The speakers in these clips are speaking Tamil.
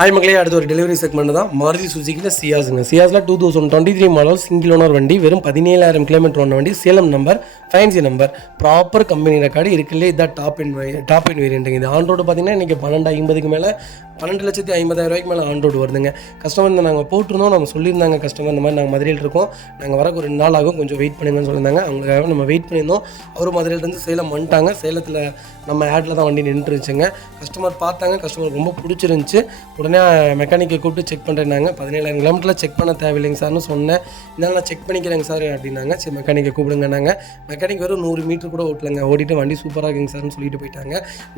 ஹாய் மக்களே, அடுத்த ஒரு டெலிவரி செக்மெண்ட் தான். மாருதி சுசுக்கியில் சியாஸுங்க. சியாஸில் 2023 மாடல் சிங்கிள் ஓனர் வண்டி, வெறும் 17,000 கிலோமீட்டர் ஓன வண்டி, Salem number, fancy number, proper company record இருக்குல்லே. இதான் டாப் இன் வேரியண்ட்டுங்க. இது ஆன் ரோடு பார்த்தீங்கன்னா இன்றைக்கி 12,50,000 மேலே 12,50,000 மேலே ஆன் ரோடு வருதுங்க. கஸ்டமர் இந்த நாங்கள் போட்டிருந்தோம், நம்ம சொல்லியிருந்தாங்க கஸ்டமர் இந்த மாதிரி நாங்கள் மதுரையில் இருக்கோம், நாங்கள் வரக்கு ஒரு 2 நாள் ஆகும், கொஞ்சம் வெயிட் பண்ணுங்கன்னு சொல்லியிருந்தாங்க. அவங்களுக்காக நம்ம வெயிட் பண்ணியிருந்தோம். அவர் மதுரையிலேருந்து சேலம் வந்துட்டாங்க. சேலத்தில் நம்ம ஆடில் தான் வண்டி நின்றுச்சுங்க. கஸ்டமர் பார்த்தாங்க, கஸ்டமருக்கு ரொம்ப பிடிச்சிருந்துச்சி. உடனே மெக்கானிக்கை கூப்பிட்டு செக் பண்ணுறேன்னாங்க. 17,000 கிலோமீட்டரில் செக் பண்ண தேவையில்லைங்க சார்னு சொன்னேன். இதனால் நான் செக் பண்ணிக்கிறேங்க சார் அப்படின்னாங்க. சரி மெக்கானிக்கை கூப்பிடுங்கன்னாங்க. மெக்கானிக் வெறும் 100 மீட்டர் கூட ஓட்டலைங்க, ஓடிட்டு வண்டி சூப்பராக இருக்குங்க சார்னு சொல்லிட்டு போயிட்டாங்க.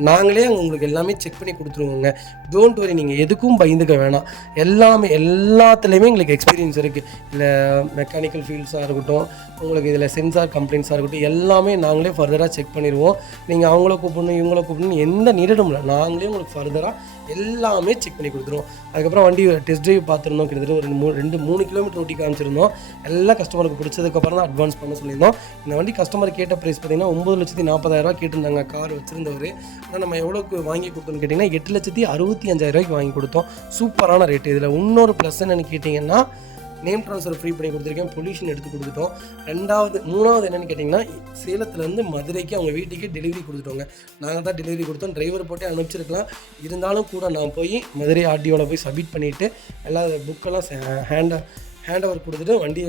நாங்களே உங்களுக்கு எல்லாமே செக் பண்ணி கொடுத்துருவோங்க. டோன்ட் வரி, நீங்கள் எதுக்கும் பயந்துக்க வேணாம். எல்லாத்துலேயுமே எங்களுக்கு எக்ஸ்பீரியன்ஸ் இருக்குது. இல்லை மெக்கானிக்கல் ஃபீல்ட்ஸாக இருக்கட்டும், உங்களுக்கு இதில் சென்சார் கம்ப்ளைண்ட்ஸாக இருக்கட்டும், எல்லாமே நாங்களே ஃபர்தராக செக் பண்ணிடுவோம். நீங்கள் அவங்கள கூப்பிடணும் இவங்கள கூப்பிடணும் எந்த நீடடும் இல்லை. நாங்களே உங்களுக்கு ஃபர்தராக எல்லாமே செக் பண்ணி கொடுத்துருவோம். அதுக்கப்புறம் வண்டி டெஸ்ட் ட்ரைவ் பார்த்துருந்தோம். கிட்டத்தட்ட ஒரு 2-3 கிலோமீட்டர் ஓட்டி காமிச்சிருந்தோம். எல்லாம் கஸ்டமருக்கு பிடிச்சதுக்கப்புறம் தான் அட்வான்ஸ் பண்ண சொல்லியிருந்தோம். இந்த வண்டி கஸ்டமர் கேட்ட ப்ரைஸ் பார்த்தீங்கன்னா 9,40,000 கேட்டிருந்தாங்க கார் வச்சுருந்தவர். ஆனால் நம்ம எவ்வளோக்கு வாங்கி கொடுத்தோன்னு கேட்டிங்கன்னா 8,65,000 வாங்கி கொடுத்தோம். சூப்பரான ரேட்டு. இதில் இன்னொரு ப்ளஸ் என்னென்னு கேட்டிங்கன்னா, நேம் ட்ரான்ஸ்ஃபர் ஃப்ரீ பண்ணி கொடுத்துருக்கேன், பொல்யூஷன் எடுத்து கொடுத்துட்டோம். மூணாவது என்னென்னு கேட்டிங்கன்னா, சேலத்துலேருந்து மதுரைக்கு அவங்க வீட்டுக்கே டெலிவரி கொடுத்துட்டோங்க. நாங்கள் தான் டெலிவரி கொடுத்தோம். டிரைவர் போட்டு அனுப்பிச்சிருக்கலாம், இருந்தாலும் கூட நான் போய் மதுரை ஆர்டிஓவில் போய் சப்மிட் பண்ணிவிட்டு எல்லா புக்கெல்லாம் ஹேண்ட் ஓவர் கொடுத்துட்டு வண்டி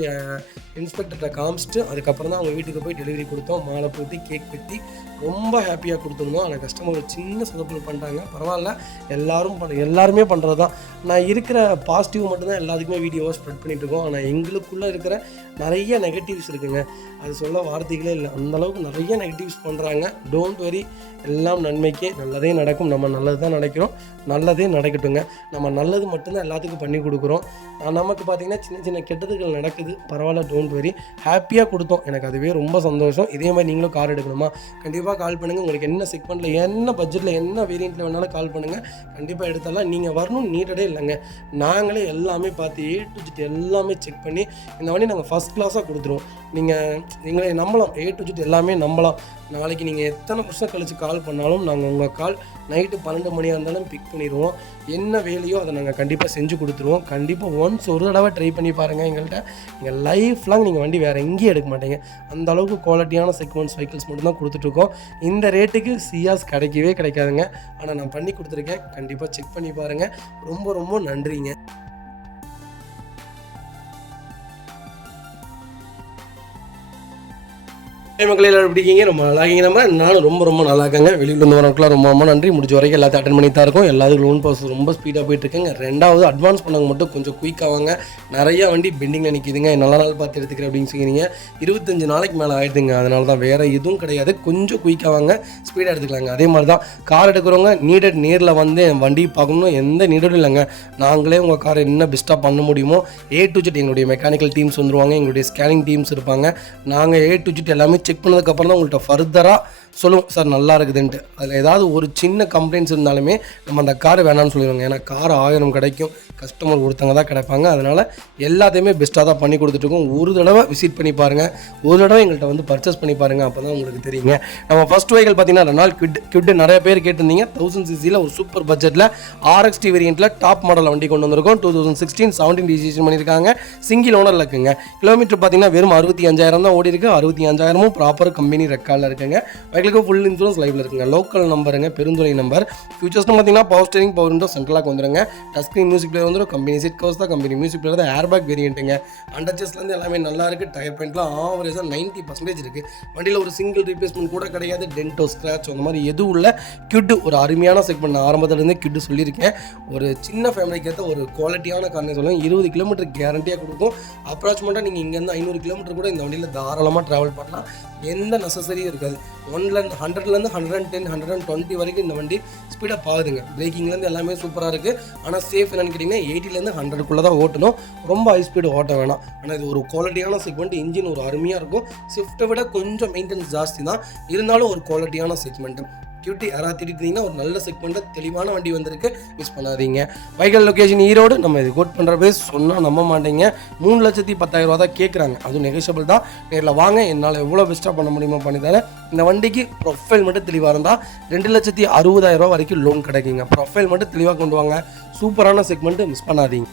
இன்ஸ்பெக்டர்கிட்ட காமிச்சிட்டு அதுக்கப்புறம் தான் அவங்க வீட்டுக்கு போய் டெலிவரி கொடுத்தோம். மாலை போட்டு கேக் வெட்டி ரொம்ப ஹாப்பியாக கொடுத்துருந்தோம். ஆனால் கஸ்டமர் ஒரு சின்ன சொதப்பல் பண்ணிட்டாங்க. பரவாயில்ல, எல்லாருமே பண்ணுறது தான். நான் இருக்கிற பாசிட்டிவ் மட்டும்தான் எல்லாத்துக்குமே வீடியோவாக ஸ்ப்ரெட் பண்ணிகிட்ருக்கோம். ஆனால் எங்களுக்குள்ளே இருக்கிற நிறைய நெகட்டிவ்ஸ் இருக்குங்க, அது சொல்ல வார்த்தைகளே இல்லை. அந்தளவுக்கு நிறைய நெகட்டிவ்ஸ் பண்ணுறாங்க. டோன்ட் வெரி, எல்லாம் நன்மைக்கே, நல்லதே நடக்கும். நம்ம நல்லது தான் நினைக்கிறோம், நல்லதே நடக்கட்டுங்க. நம்ம நல்லது மட்டும்தான் எல்லாத்துக்கும் பண்ணி கொடுக்குறோம். நமக்கு பார்த்திங்கன்னா சின்ன சின்ன கெட்டதுகள் நடக்குது, பரவாயில்ல, டோன்ட் வெரி. ஹாப்பியாக கொடுத்தோம், எனக்கு அதுவே ரொம்ப சந்தோஷம். இதே மாதிரி நீங்களும் கார் எடுக்கணுமா, கண்டிப்பாக கால் பண்ணுங்கள். உங்களுக்கு என்ன செக்மெண்ட்டில், என்ன பட்ஜெட்டில், என்ன வேரியண்ட்டில் வேணாலும் கால் பண்ணுங்கள், கண்டிப்பாக எடுத்தாலாம். நீங்கள் வரணும் நீடடே இல்லைங்க. நாங்களே எல்லாமே பார்த்து A to Z எல்லாமே செக் பண்ணி இந்த வண்டி நாங்கள் ஃபஸ்ட் கிளாஸாக கொடுத்துருவோம். நீங்களே நம்பலாம், A to Z எல்லாமே நம்பலாம். நாளைக்கு நீங்கள் எத்தனை வருஷம் கழித்து கால் பண்ணாலும் நாங்கள் உங்கள் கால் நைட்டு 12 மணியாக இருந்தாலும் பிக் பண்ணிடுவோம். என்ன வேலையோ அதை நாங்கள் கண்டிப்பாக செஞ்சு கொடுத்துருவோம். கண்டிப்பாக ஒன்ஸ் ஒரு தடவை ட்ரை பண்ணி பாருங்கள். எங்கள்கிட்ட நீங்கள் லைஃப் லாங் நீங்கள் வண்டி வேறு எங்கேயும் எடுக்க மாட்டீங்க. அந்த அளவுக்கு குவாலிட்டியான செக்மெண்ட்ஸ் வெஹிக்கிள்ஸ் மட்டும்தான் கொடுத்துட்ருக்கோம். இந்த ரேட்டுக்கு சியாஸ் கிடைக்கவே கிடைக்காதுங்க. ஆனால் நான் பண்ணி கொடுத்துருக்கேன், கண்டிப்பாக செக் பண்ணி பாருங்கள். ரொம்ப ரொம்ப நன்றிங்க. மக்களே, எல்லாரும் பிடிக்கிங்க, ரொம்ப நல்லா இருக்கீங்க. நானும் ரொம்ப ரொம்ப நல்லா இருக்கேங்க. வெளியிலேருந்து வரவங்களுக்குலாம் ரொம்ப ரொம்ப நன்றி. முடிஞ்ச வரைக்கும் எல்லாத்தையும் அட்டன் பண்ணி தான் இருக்கும். எல்லாத்துக்கும் லோன் ப்ராசஸ் ரொம்ப ஸ்பீடாக போயிட்டுருக்குங்க. ரெண்டாவது அட்வான்ஸ் பண்ணவங்க மட்டும் கொஞ்சம் குயிக்காவாங்க. நிறையா வண்டி பெண்டிங்கில் நிற்கிதுங்க, நல்ல நாள் பார்த்து எடுத்துக்கிறேன் அப்படின்னு சொல்லிக்கிறீங்க. 25 நாளைக்கு மேலே ஆகிடுதுங்க. அதனால தான், வேறு எதுவும் கிடையாது. கொஞ்சம் குயிக்காவாங்க, ஸ்பீடாக எடுத்துக்கலாங்க. அதே மாதிரி தான் கார் எடுக்கிறவங்க நீடட் நேரில் வந்து வண்டி பார்க்கணும், எந்த நீடடும் இல்லைங்க. நாங்களே உங்கள் காரை என்ன பெஸ்ட்டாக பண்ண முடியுமோ A to Z எங்களுடைய மெக்கானிக்கல் டீம்ஸ் வந்துருவாங்க, எங்களுடைய ஸ்கேனிங் டீம்ஸ் இருப்பாங்க. நாங்கள் A to Z எல்லாமே செக் பண்ணதுக்கப்புறம் தான் உங்கள்கிட்ட ஃபர்தராக சொல்லுவோம், சார் நல்லா இருக்குதுன்ட்டு. அதில் ஏதாவது ஒரு சின்ன கம்ப்ளைண்ட்ஸ் இருந்தாலுமே நம்ம அந்த கார் வேணான்னு சொல்லிடுவாங்க. ஏன்னா கார் 1000 கிடைக்கும், கஸ்டமர் ஒருத்தங்க தான் கிடைப்பாங்க. அதனால் எல்லாத்தையுமே பெஸ்ட்டாக தான் பண்ணி கொடுத்துட்ருக்கோம். ஒரு தடவை விசிட் பண்ணி பாருங்கள், ஒரு தடவை எங்கள்கிட்ட வந்து பர்ச்சேஸ் பண்ணி பாருங்கள், அப்போ தான் உங்களுக்கு தெரியுங்க. நம்ம ஃபஸ்ட் வெஹிக்கிள் பார்த்தீங்கன்னா ரெனால் குவிட் நிறைய பேர் கேட்டிருந்தீங்க. 1000cc ஒரு சூப்பர் பட்ஜெட்டில் RXT வேரியண்ட்டில் டாப் மாடல் வண்டி கொண்டு வந்திருக்கோம். 2016-17 ரிஜிஸ்ட்ரேஷன் பண்ணியிருக்காங்க. சிங்கிள் ஓனரில் இருக்குங்க. கிலோமீட்டர் பார்த்தீங்கன்னா வெறும் 65,000 தான் ஓடி இருக்குது. 65,000 ப்ராப்பர் கம்பெனி ரெக்கார்டில் இருக்குங்க. வெஹிக்கிளுக்கு ஃபுல் இன்சூரன்ஸ் லைவில் இருக்குங்க. லோக்கல் நம்பருங்க, பெருந்துறை நம்பர். ஃபியூச்சர்ஸ்னு பார்த்தீங்கன்னா பவர் ஸ்டீரிங், பவர் விண்டோ, சென்ட்ரலாக வந்துருங்க. டச் ஸ்க்ரீன் மியூசிக் பிளேயர் வந்துடும். கம்பெனி சீட் கவர்ஸ் தான், கம்பெனி மியூசிக் பிளேயர் தான். ஏர்பேக் வேரியண்ட்டுங்க. அண்டர்ச்சஸ்லேருந்து எல்லாமே நல்லா இருக்குது. டயர் பாயிண்ட்லாம் ஆவரேஜாக 90% இருக்குது. வண்டியில் ஒரு சிங்கிள் ரீப்ளேஸ்மெண்ட் கூட கிடையாது. டென்டோ, ஸ்க்ராச் அந்த மாதிரி எதுவும் இல்லை. கிட் ஒரு அருமையான செக்மெண்ட். நான் ஆரம்பத்துலேருந்து கிட் சொல்லியிருக்கேன். ஒரு சின்ன ஃபேமிலிக்கு ஏற்ற ஒரு குவாலிட்டியான கார்னே சொல்லுவேன். 20 கிலோமீட்டர் கேரண்டியாக கொடுக்கும். அப்ராக்சிமேட்டாக நீங்கள் இங்கேருந்து 500 கிலோமீட்டர் கூட இந்த வண்டியில் தாராளமாக ட்ராவல் பண்ணலாம். எந்த நெசசரியும் இருக்காது. 100லேருந்து 110, 120 வரைக்கும் இந்த வண்டி ஸ்பீடாக ஆகுதுங்க. பிரேக்கிங்லேருந்து எல்லாமே சூப்பராக இருக்குது. ஆனால் சேஃப் என்னன்னு கேட்டிங்கன்னா 80லேருந்து 100க்குள்ளே தான் ஓட்டணும். ரொம்ப ஹை ஸ்பீடு ஓட்ட வேணாம். ஆனால் இது ஒரு குவாலிட்டியான செக்மெண்ட். இன்ஜின் ஒரு அருமையாக இருக்கும். ஸ்விஃப்ட்டை விட கொஞ்சம் மெயின்டெனன்ஸ் ஜாஸ்தி தான், இருந்தாலும் ஒரு குவாலிட்டியான செக்மெண்ட்டு. கியூட்டி யாராவது திட்டிருந்தீங்கன்னா ஒரு நல்ல செக்மெண்ட்டில் தெளிவான வண்டி வந்திருக்கு, மிஸ் பண்ணாதீங்க. Vehicle location Erode. நம்ம இது கோட் பண்ணுற பேஸ் சொன்னால் நம்ப மாட்டீங்க. 3,10,000 ரூபா தான் கேட்குறாங்க. அதுவும் நெகோஷியபிள் தான். நேரில் வாங்க, என்னால் எவ்வளோ பெஸ்ட்டாக பண்ண முடியுமோ பண்ணித்தரேன். இந்த வண்டிக்கு ப்ரொஃபைல் மட்டும் தெளிவாக இருந்தால் 2,60,000 ரூபா வரைக்கும் லோன் கிடைக்குங்க. ப்ரொஃபைல் மட்டும் தெளிவாக கொண்டு வாங்க. சூப்பரான செக்மெண்ட்டு, மிஸ் பண்ணாதீங்க.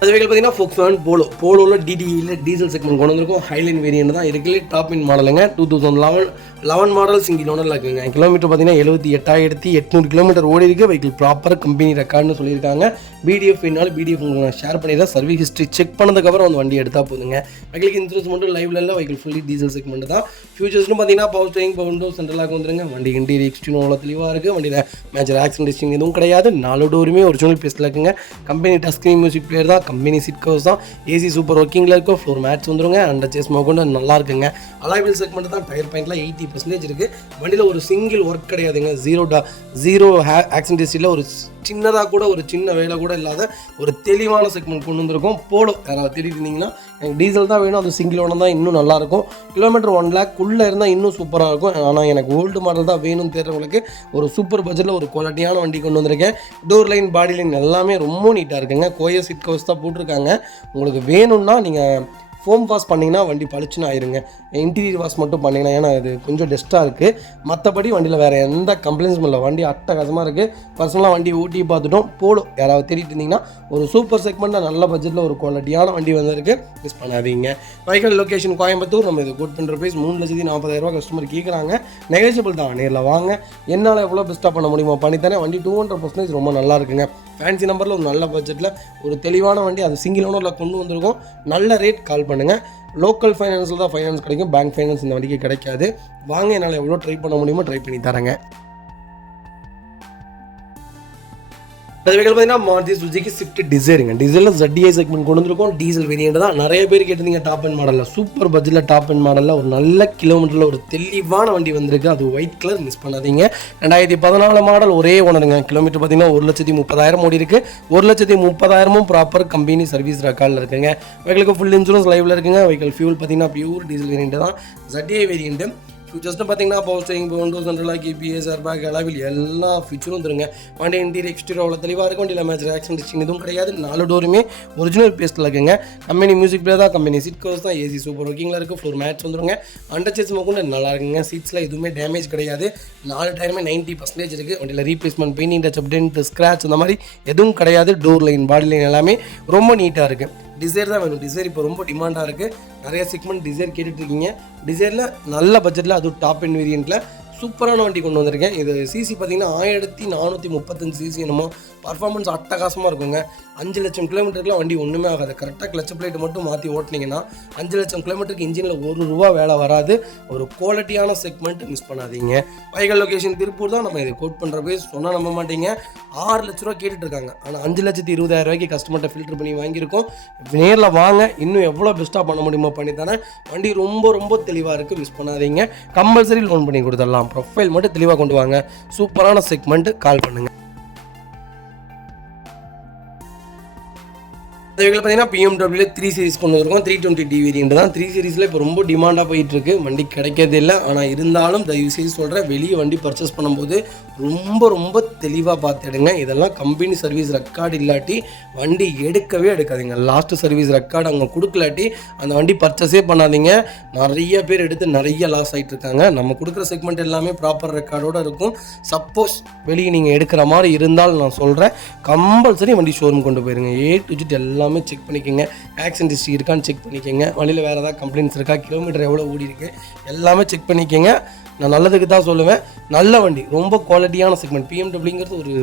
அது வெஹிக்கல் பார்த்தீங்கன்னா Volkswagen Polo. போலோவில் டிடிஇயில் டீசல் செக்மெண்ட் கொண்டு வந்திருக்கும். ஹைலைன் வேரியன்ட் தான் இருக்குல்ல, டாப் இன் மாடலுங்க. 2011 மாடல் சிங்கிள் ஓனரில் இருக்குங்க. கிலோமீட்டர் பார்த்தீங்கன்னா 78,800 கிலோமீட்டர் ஓடி இருக்குது. வெஹிக்கிள் ப்ராப்பர் கம்பெனி ரெக்கார்டுன்னு சொல்லியிருக்காங்க. பிடிஎஃப் என்னாலும் பிடிஎஃப் உங்களுக்கு நான் ஷேர் பண்ணி தான் சர்வீஸ் ஹிஸ்ட்ரி செக் பண்ணதுக்கப்புறம் அந்த வண்டி எடுத்தால் போதுங்க. வெஹிக்கிளுக்கு இன்சூரன்ஸ் மட்டும் லைவ்ல இல்லை. வெஹிக்கிள் ஃபுல்லி டீசல் செக்மெண்ட் தான். ஃபியூச்சர்ஸ்னு பார்த்தீங்கன்னா பவர் ஸ்டீரிங், பவர் விண்டோ, சென்ட்ரலாக வந்துருங்க. வண்டி இன்டீரியர் எக்ஸ்டீரியர் அவ்வளோ தெளிவாக இருக்குது. வண்டியில் மேஜர் ஆக்சிடென்ட் ஹிஸ்ட்ரி எதுவும் கிடையாது. 4 டோருமே ஒரிஜினல் பேஸில் இருக்குங்க. Company touch screen music player தான். கம்பெனி சீட் கவர்ஸ் தான். ஏசி சூப்பர் ஒர்க்கிங்கில் இருக்கும். ஃப்ளோர் மேட்ச் வந்துருங்க. அண்டர் சேஸ் மோகொண்டு நல்லா இருக்குங்க. அலாய்வில் செக்மெண்ட் தான். டயர் பாயிண்ட்லாம் 80% இருக்குது. வண்டியில் ஒரு சிங்கிள் ஒர்க் கிடையாதுங்க. ஜீரோ ஆக்சிடென்ட் ஹிஸ்ட்ரியில் ஒரு சின்னதாக கூட ஒரு சின்ன வேலை கூட இல்லாத ஒரு தெளிவான செக்மெண்ட் கொண்டு வந்திருக்கும். போலோ யாராவது தேடிட்டு இருந்தீங்கன்னா எனக்கு டீசல் தான் வேணும், அது சிங்கிள் ஓனர் தான் இன்னும் நல்லாயிருக்கும். கிலோமீட்டர் 1 lakh உள்ளே இருந்தால் இன்னும் சூப்பராக இருக்கும். ஆனால் எனக்கு ஓல்டு மாடல் தான் வேணும்னு தேடுறவங்களுக்கு ஒரு சூப்பர் பட்ஜெட்டில் ஒரு குவாலிட்டியான வண்டி கொண்டு வந்திருக்கேன். டோர் லைன், பாடி லைன் எல்லாமே ரொம்ப நீட்டாக இருக்குங்க. கோயா சீட் கவர்ஸ் தான் போட்டிருக்காங்க. உங்களுக்கு வேணும்னா நீங்கள் ஃபோம் வாஷ் பண்ணிங்கன்னா வண்டி பளிச்சுன்னு ஆயிருங்க. இன்டீரியர் வாஷ் மட்டும் பண்ணிங்கன்னா, ஏன்னா இது கொஞ்சம் டஸ்ட்டாக இருக்குது. மற்றபடி வண்டியில் வேறு எந்த கம்ப்ளைண்ட்ஸும் இல்லை. வண்டி அட்டகாசமாக இருக்குது. பர்சனலாக வண்டி ஊட்டி பார்த்துட்டோம். போலோ யாராவது தேடிட்டு இருந்தீங்கன்னா ஒரு சூப்பர் செக்மெண்ட்டில் நல்ல பட்ஜெட்டில் ஒரு குவாலிட்டியான வண்டி வந்திருக்கு, மிஸ் பண்ணாதீங்க. Vehicle location Coimbatore. நம்ம இது கோட் பண்ணுற ப்ரைஸ் 3,40,000 ரூபா கஸ்டமர் கேட்குறாங்க. நெகோஷியபிள் தான். நேரில் வாங்க, என்னால் எவ்வளோ பெஸ்ட்டாக பண்ண முடியுமோ பண்ணித்தரேன். வண்டி 200% ரொம்ப நல்லா இருக்குங்க. ஃபேன்சி நம்பரில் ஒரு நல்ல பட்ஜெட்டில் ஒரு தெளிவான வண்டி, அது சிங்கிள் ஓனரில் கொண்டு வந்திருக்கோம். நல்ல ரேட், கால் பண்ணுங்கள். லோக்கல் ஃபைனான்ஸில் தான் ஃபைனான்ஸ் கிடைக்கும். பேங்க் ஃபைனான்ஸ் இந்த வண்டிக்கு கிடைக்காது. வாங்க, என்னால் எவ்வளோ ட்ரை பண்ண முடியுமோ ட்ரை பண்ணி தரேங்க. அது வெஹிக்கல் பார்த்தீங்கன்னா மாருதி சுசுகி ஸ்விஃப்ட் டிசைருங்க. டிசைரில் ZDI செக்மெண்ட் கொண்டு வந்திருக்கோம். டீசல் வேரியன்ட் தான். நிறைய பேர் கேட்டிருந்தீங்க டாப் அண்ட் மாடலில். சூப்பர் பட்ஜெட்டில் டாப் அண்ட் மாடலில் ஒரு நல்ல கிலோமீட்டரில் ஒரு தெளிவான வண்டி வந்திருக்கு. அது ஒயிட் கலர், மிஸ் பண்ணாதீங்க. 2014 மாடல், ஒரே ஓனருங்க. கிலோமீட்டர் பார்த்தீங்கன்னா 1,30,000 ஓடி இருக்குது. 1,30,000 ப்ராப்பர் கம்பெனி சர்வீஸ் ரெக்கார்டில் இருக்குங்க. வெஹிக்கலுக்கு ஃபுல் இன்சூரன்ஸ் லைவில் இருக்குங்க. வெஹிக்கல் ஃபியூல் பார்த்தீங்கன்னா பியூர் டீசல் வேரியன்ட் தான். ZDI variant. ஃபியூச்சர்ஸ்னு பார்த்தீங்கன்னா பவர் ஸ்டீரிங், விண்டோ, சென்ட்ரலாக EPS, ஏர்பேக், அலாவில் எல்லா ஃபியூச்சரும் வந்துருங்க. வண்டி இன்டீரியர் எக்ஸ்டீரியர் அவ்வளோ தெளிவாக இருக்கும். வண்டியில் மேட்ச் ஆக்சிடென்ட் ஹிஸ்ட்ரி எதுவும் கிடையாது. 4 டோருமே ஒரிஜினல் பேஸ்ட்டில் இருக்குங்க. கம்பெனி மியூசிக் பிளேயர் தான். கம்பெனி சீட் கவர்ஸ் தான். ஏசி சூப்பர் ஒர்க்கிங்கில் இருக்குது. ஃப்ளோர் மேட்ச் வந்துருங்க. அண்டர் சேஸ் மோகொண்டு நல்லா இருக்குங்க. சீட்ஸில் எதுவுமே டேமேஜ் கிடையாது. 4 டயருமே 90% இருக்குது. வண்டியில் replacement, painting touch, dent, scratch அந்த மாதிரி எதுவும் கிடையாது. டோர் லைன், பாடி லைன் எல்லாமே ரொம்ப நீட்டாக இருக்குது. டிசைர் தான் வேணும். டிசைர் இப்போ ரொம்ப டிமாண்டாக இருக்குது. நிறைய செக்மெண்ட் டிசைர் கேட்டுட்ருக்கீங்க. டிசைரில் நல்ல பட்ஜெட்டில், அதுவும் டாப் எண்ட் வேரியண்ட்டில் சூப்பரான வண்டி கொண்டு வந்திருக்கேன். இது சிசி பார்த்தீங்கன்னா 1435 சிசி. என்னமோ பர்ஃபார்மன்ஸ் அட்டகாசமாக இருக்குங்க. 5 லட்சம் கிலோமீட்டருக்குலாம் வண்டி ஒன்றுமே ஆகாது. கரெக்டாக கிளச் பிளேட் மட்டும் மாற்றி ஓட்டினீங்கன்னா 5 லட்சம் கிலோமீட்டருக்கு இன்ஜினில் ₹1 வேலை வராது. ஒரு குவாலிட்டியான செக்மெண்ட், மிஸ் பண்ணாதீங்க. வெஹிக்கல் லொக்கேஷன் திருப்பூர் தான். நம்ம இதை கோட் பண்ணுற போய் சொன்னால் நம்ப மாட்டீங்க. 6 லட்ச ரூபா கேட்டுட்டு இருக்காங்க. ஆனால் 5,20,000 ரூபாய்க்கு கஸ்டமர்கிட்ட ஃபில்டர் பண்ணி வாங்கியிருக்கோம். நேரில் வாங்க, இன்னும் எவ்வளோ பெஸ்ட்டாக பண்ண முடியுமோ பண்ணித்தானே. வண்டி ரொம்ப ரொம்ப தெளிவாக இருக்குது, மிஸ் பண்ணாதீங்க. கம்பல்சரி லோன் பண்ணி கொடுத்துடலாம். ப்ரொஃபைல் மட்டும் தெளிவாக கொண்டு வாங்க. சூப்பரான செக்மெண்ட், கால் பண்ணுங்கள். அது பார்த்தீங்கன்னா BMW 3 சீரிஸ் கொண்டு வந்திருக்கோம். 320D வேரியன்ட் தான். 3 சீரிஸில் இப்போ ரொம்ப டிமாண்டாக போயிட்டுருக்கு. வண்டி கிடைக்கிறதே இல்லை. ஆனால் இருந்தாலும் தயவுசெய்து சொல்கிறேன், வெளியே வண்டி பர்ச்சேஸ் பண்ணும்போது ரொம்ப ரொம்ப தெளிவாக பார்த்துடுங்க. இதெல்லாம் கம்பெனி சர்வீஸ் ரெக்கார்டு இல்லாட்டி வண்டி எடுக்கவே எடுக்காதீங்க. லாஸ்ட்டு சர்வீஸ் ரெக்கார்டு அவங்க கொடுக்கலாட்டி அந்த வண்டி பர்ச்சேஸே பண்ணாதீங்க. நிறைய பேர் எடுத்து நிறைய லாஸ் ஆகிட்டு இருக்காங்க. நம்ம கொடுக்குற செக்மெண்ட் எல்லாமே ப்ராப்பர் ரெக்கார்டோடு இருக்கும். சப்போஸ் வெளியே நீங்கள் எடுக்கிற மாதிரி இருந்தால் நான் சொல்கிறேன், கம்பல்சரி வண்டி ஷோரூம் கொண்டு போயிருங்க. A to Z எல்லாமே செக் பண்ணிக்கோங்க. ஆக்சிடென்ட் ஹிஸ்ட்ரி இருக்கான்னு செக் பண்ணிக்கோங்க. வண்டியில் வேறு ஏதாவது கம்ப்ளைண்ட்ஸ் இருக்கா, கிலோமீட்டர் எவ்வளோ ஓடி இருக்குது, எல்லாமே செக் பண்ணிக்கோங்க. நான் நல்லதுக்கு தான் சொல்லுவேன். நல்ல வண்டி, ரொம்ப குவாலிட்டியான செக்மெண்ட். BMWங்கிறது ஒரு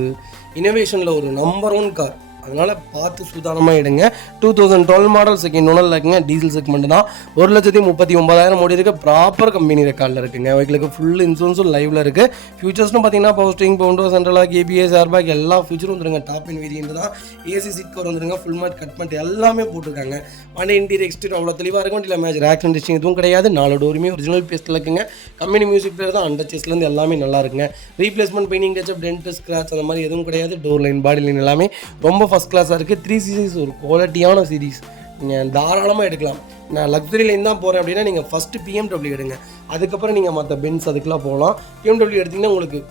இனோவேஷனில் ஒரு நம்பர் 1 கார். அதனால் பார்த்து சூதானமாக எடுங்க. 2012 மாடல் செகண்ட் ஓனரில் இருக்குங்க. டீசல் செக்மெண்ட் தான். 1,39,000 ஓடி இருக்குது. ப்ராப்பர் கம்பெனி ரெக்கார்டில் இருக்குங்க. வெஹிக்கிளுக்கு ஃபுல் இன்சூரன்ஸும் லைவில் இருக்குது. ஃபியூச்சர்ஸ்னு பார்த்தீங்கன்னா பவர் ஸ்டீரிங், விண்டோ, சென்ட்ரலாக EPS, ஏர்பேக் எல்லா ஃபியூச்சரும் வந்துருங்க. டாப் இன் வேரியன்ட் தான். ஏசி சீட் கவர் வந்துருங்க. ஃபுல் மேட், கட் மேட் எல்லாமே போட்டிருக்காங்க. வண்டி இன்டீரியர் எக்ஸ்டீரியர் அவ்வளோ தெளிவாக இருக்கும். இல்லை மேஜர் ஆக்சிடென்ட் ஹிஸ்ட்ரி எதுவும் கிடையாது. 4 டோருமே ஒரிஜினல் பேஸ்ட்டில் இருக்குங்க. கம்பெனி மியூசிக் பிளேயர் தான். அண்டர் சேஸ்லேருந்து எல்லாமே நல்லா இருக்குங்க. Replacement, painting touch, dent, scratch அந்த மாதிரி எதுவும் கிடையாது. டோர் லைன், பாடி லைன் எல்லாமே ரொம்ப ஃபஸ்ட் கிளாஸாக இருக்குது. 3 சீரிஸ் ஒரு குவாலிட்டியான சீரிஸ். நீங்கள் தாராளமாக எடுக்கலாம். நான் லக்ஸரி லைன் தான் போகிறேன் அப்படின்னா நீங்கள் ஃபஸ்ட்டு BMW எடுங்க. அதுக்கப்புறம் நீங்கள் மற்ற பென்ஸ் அதுக்கெலாம் போகலாம். BMW எடுத்திங்கன்னா உங்களுக்கு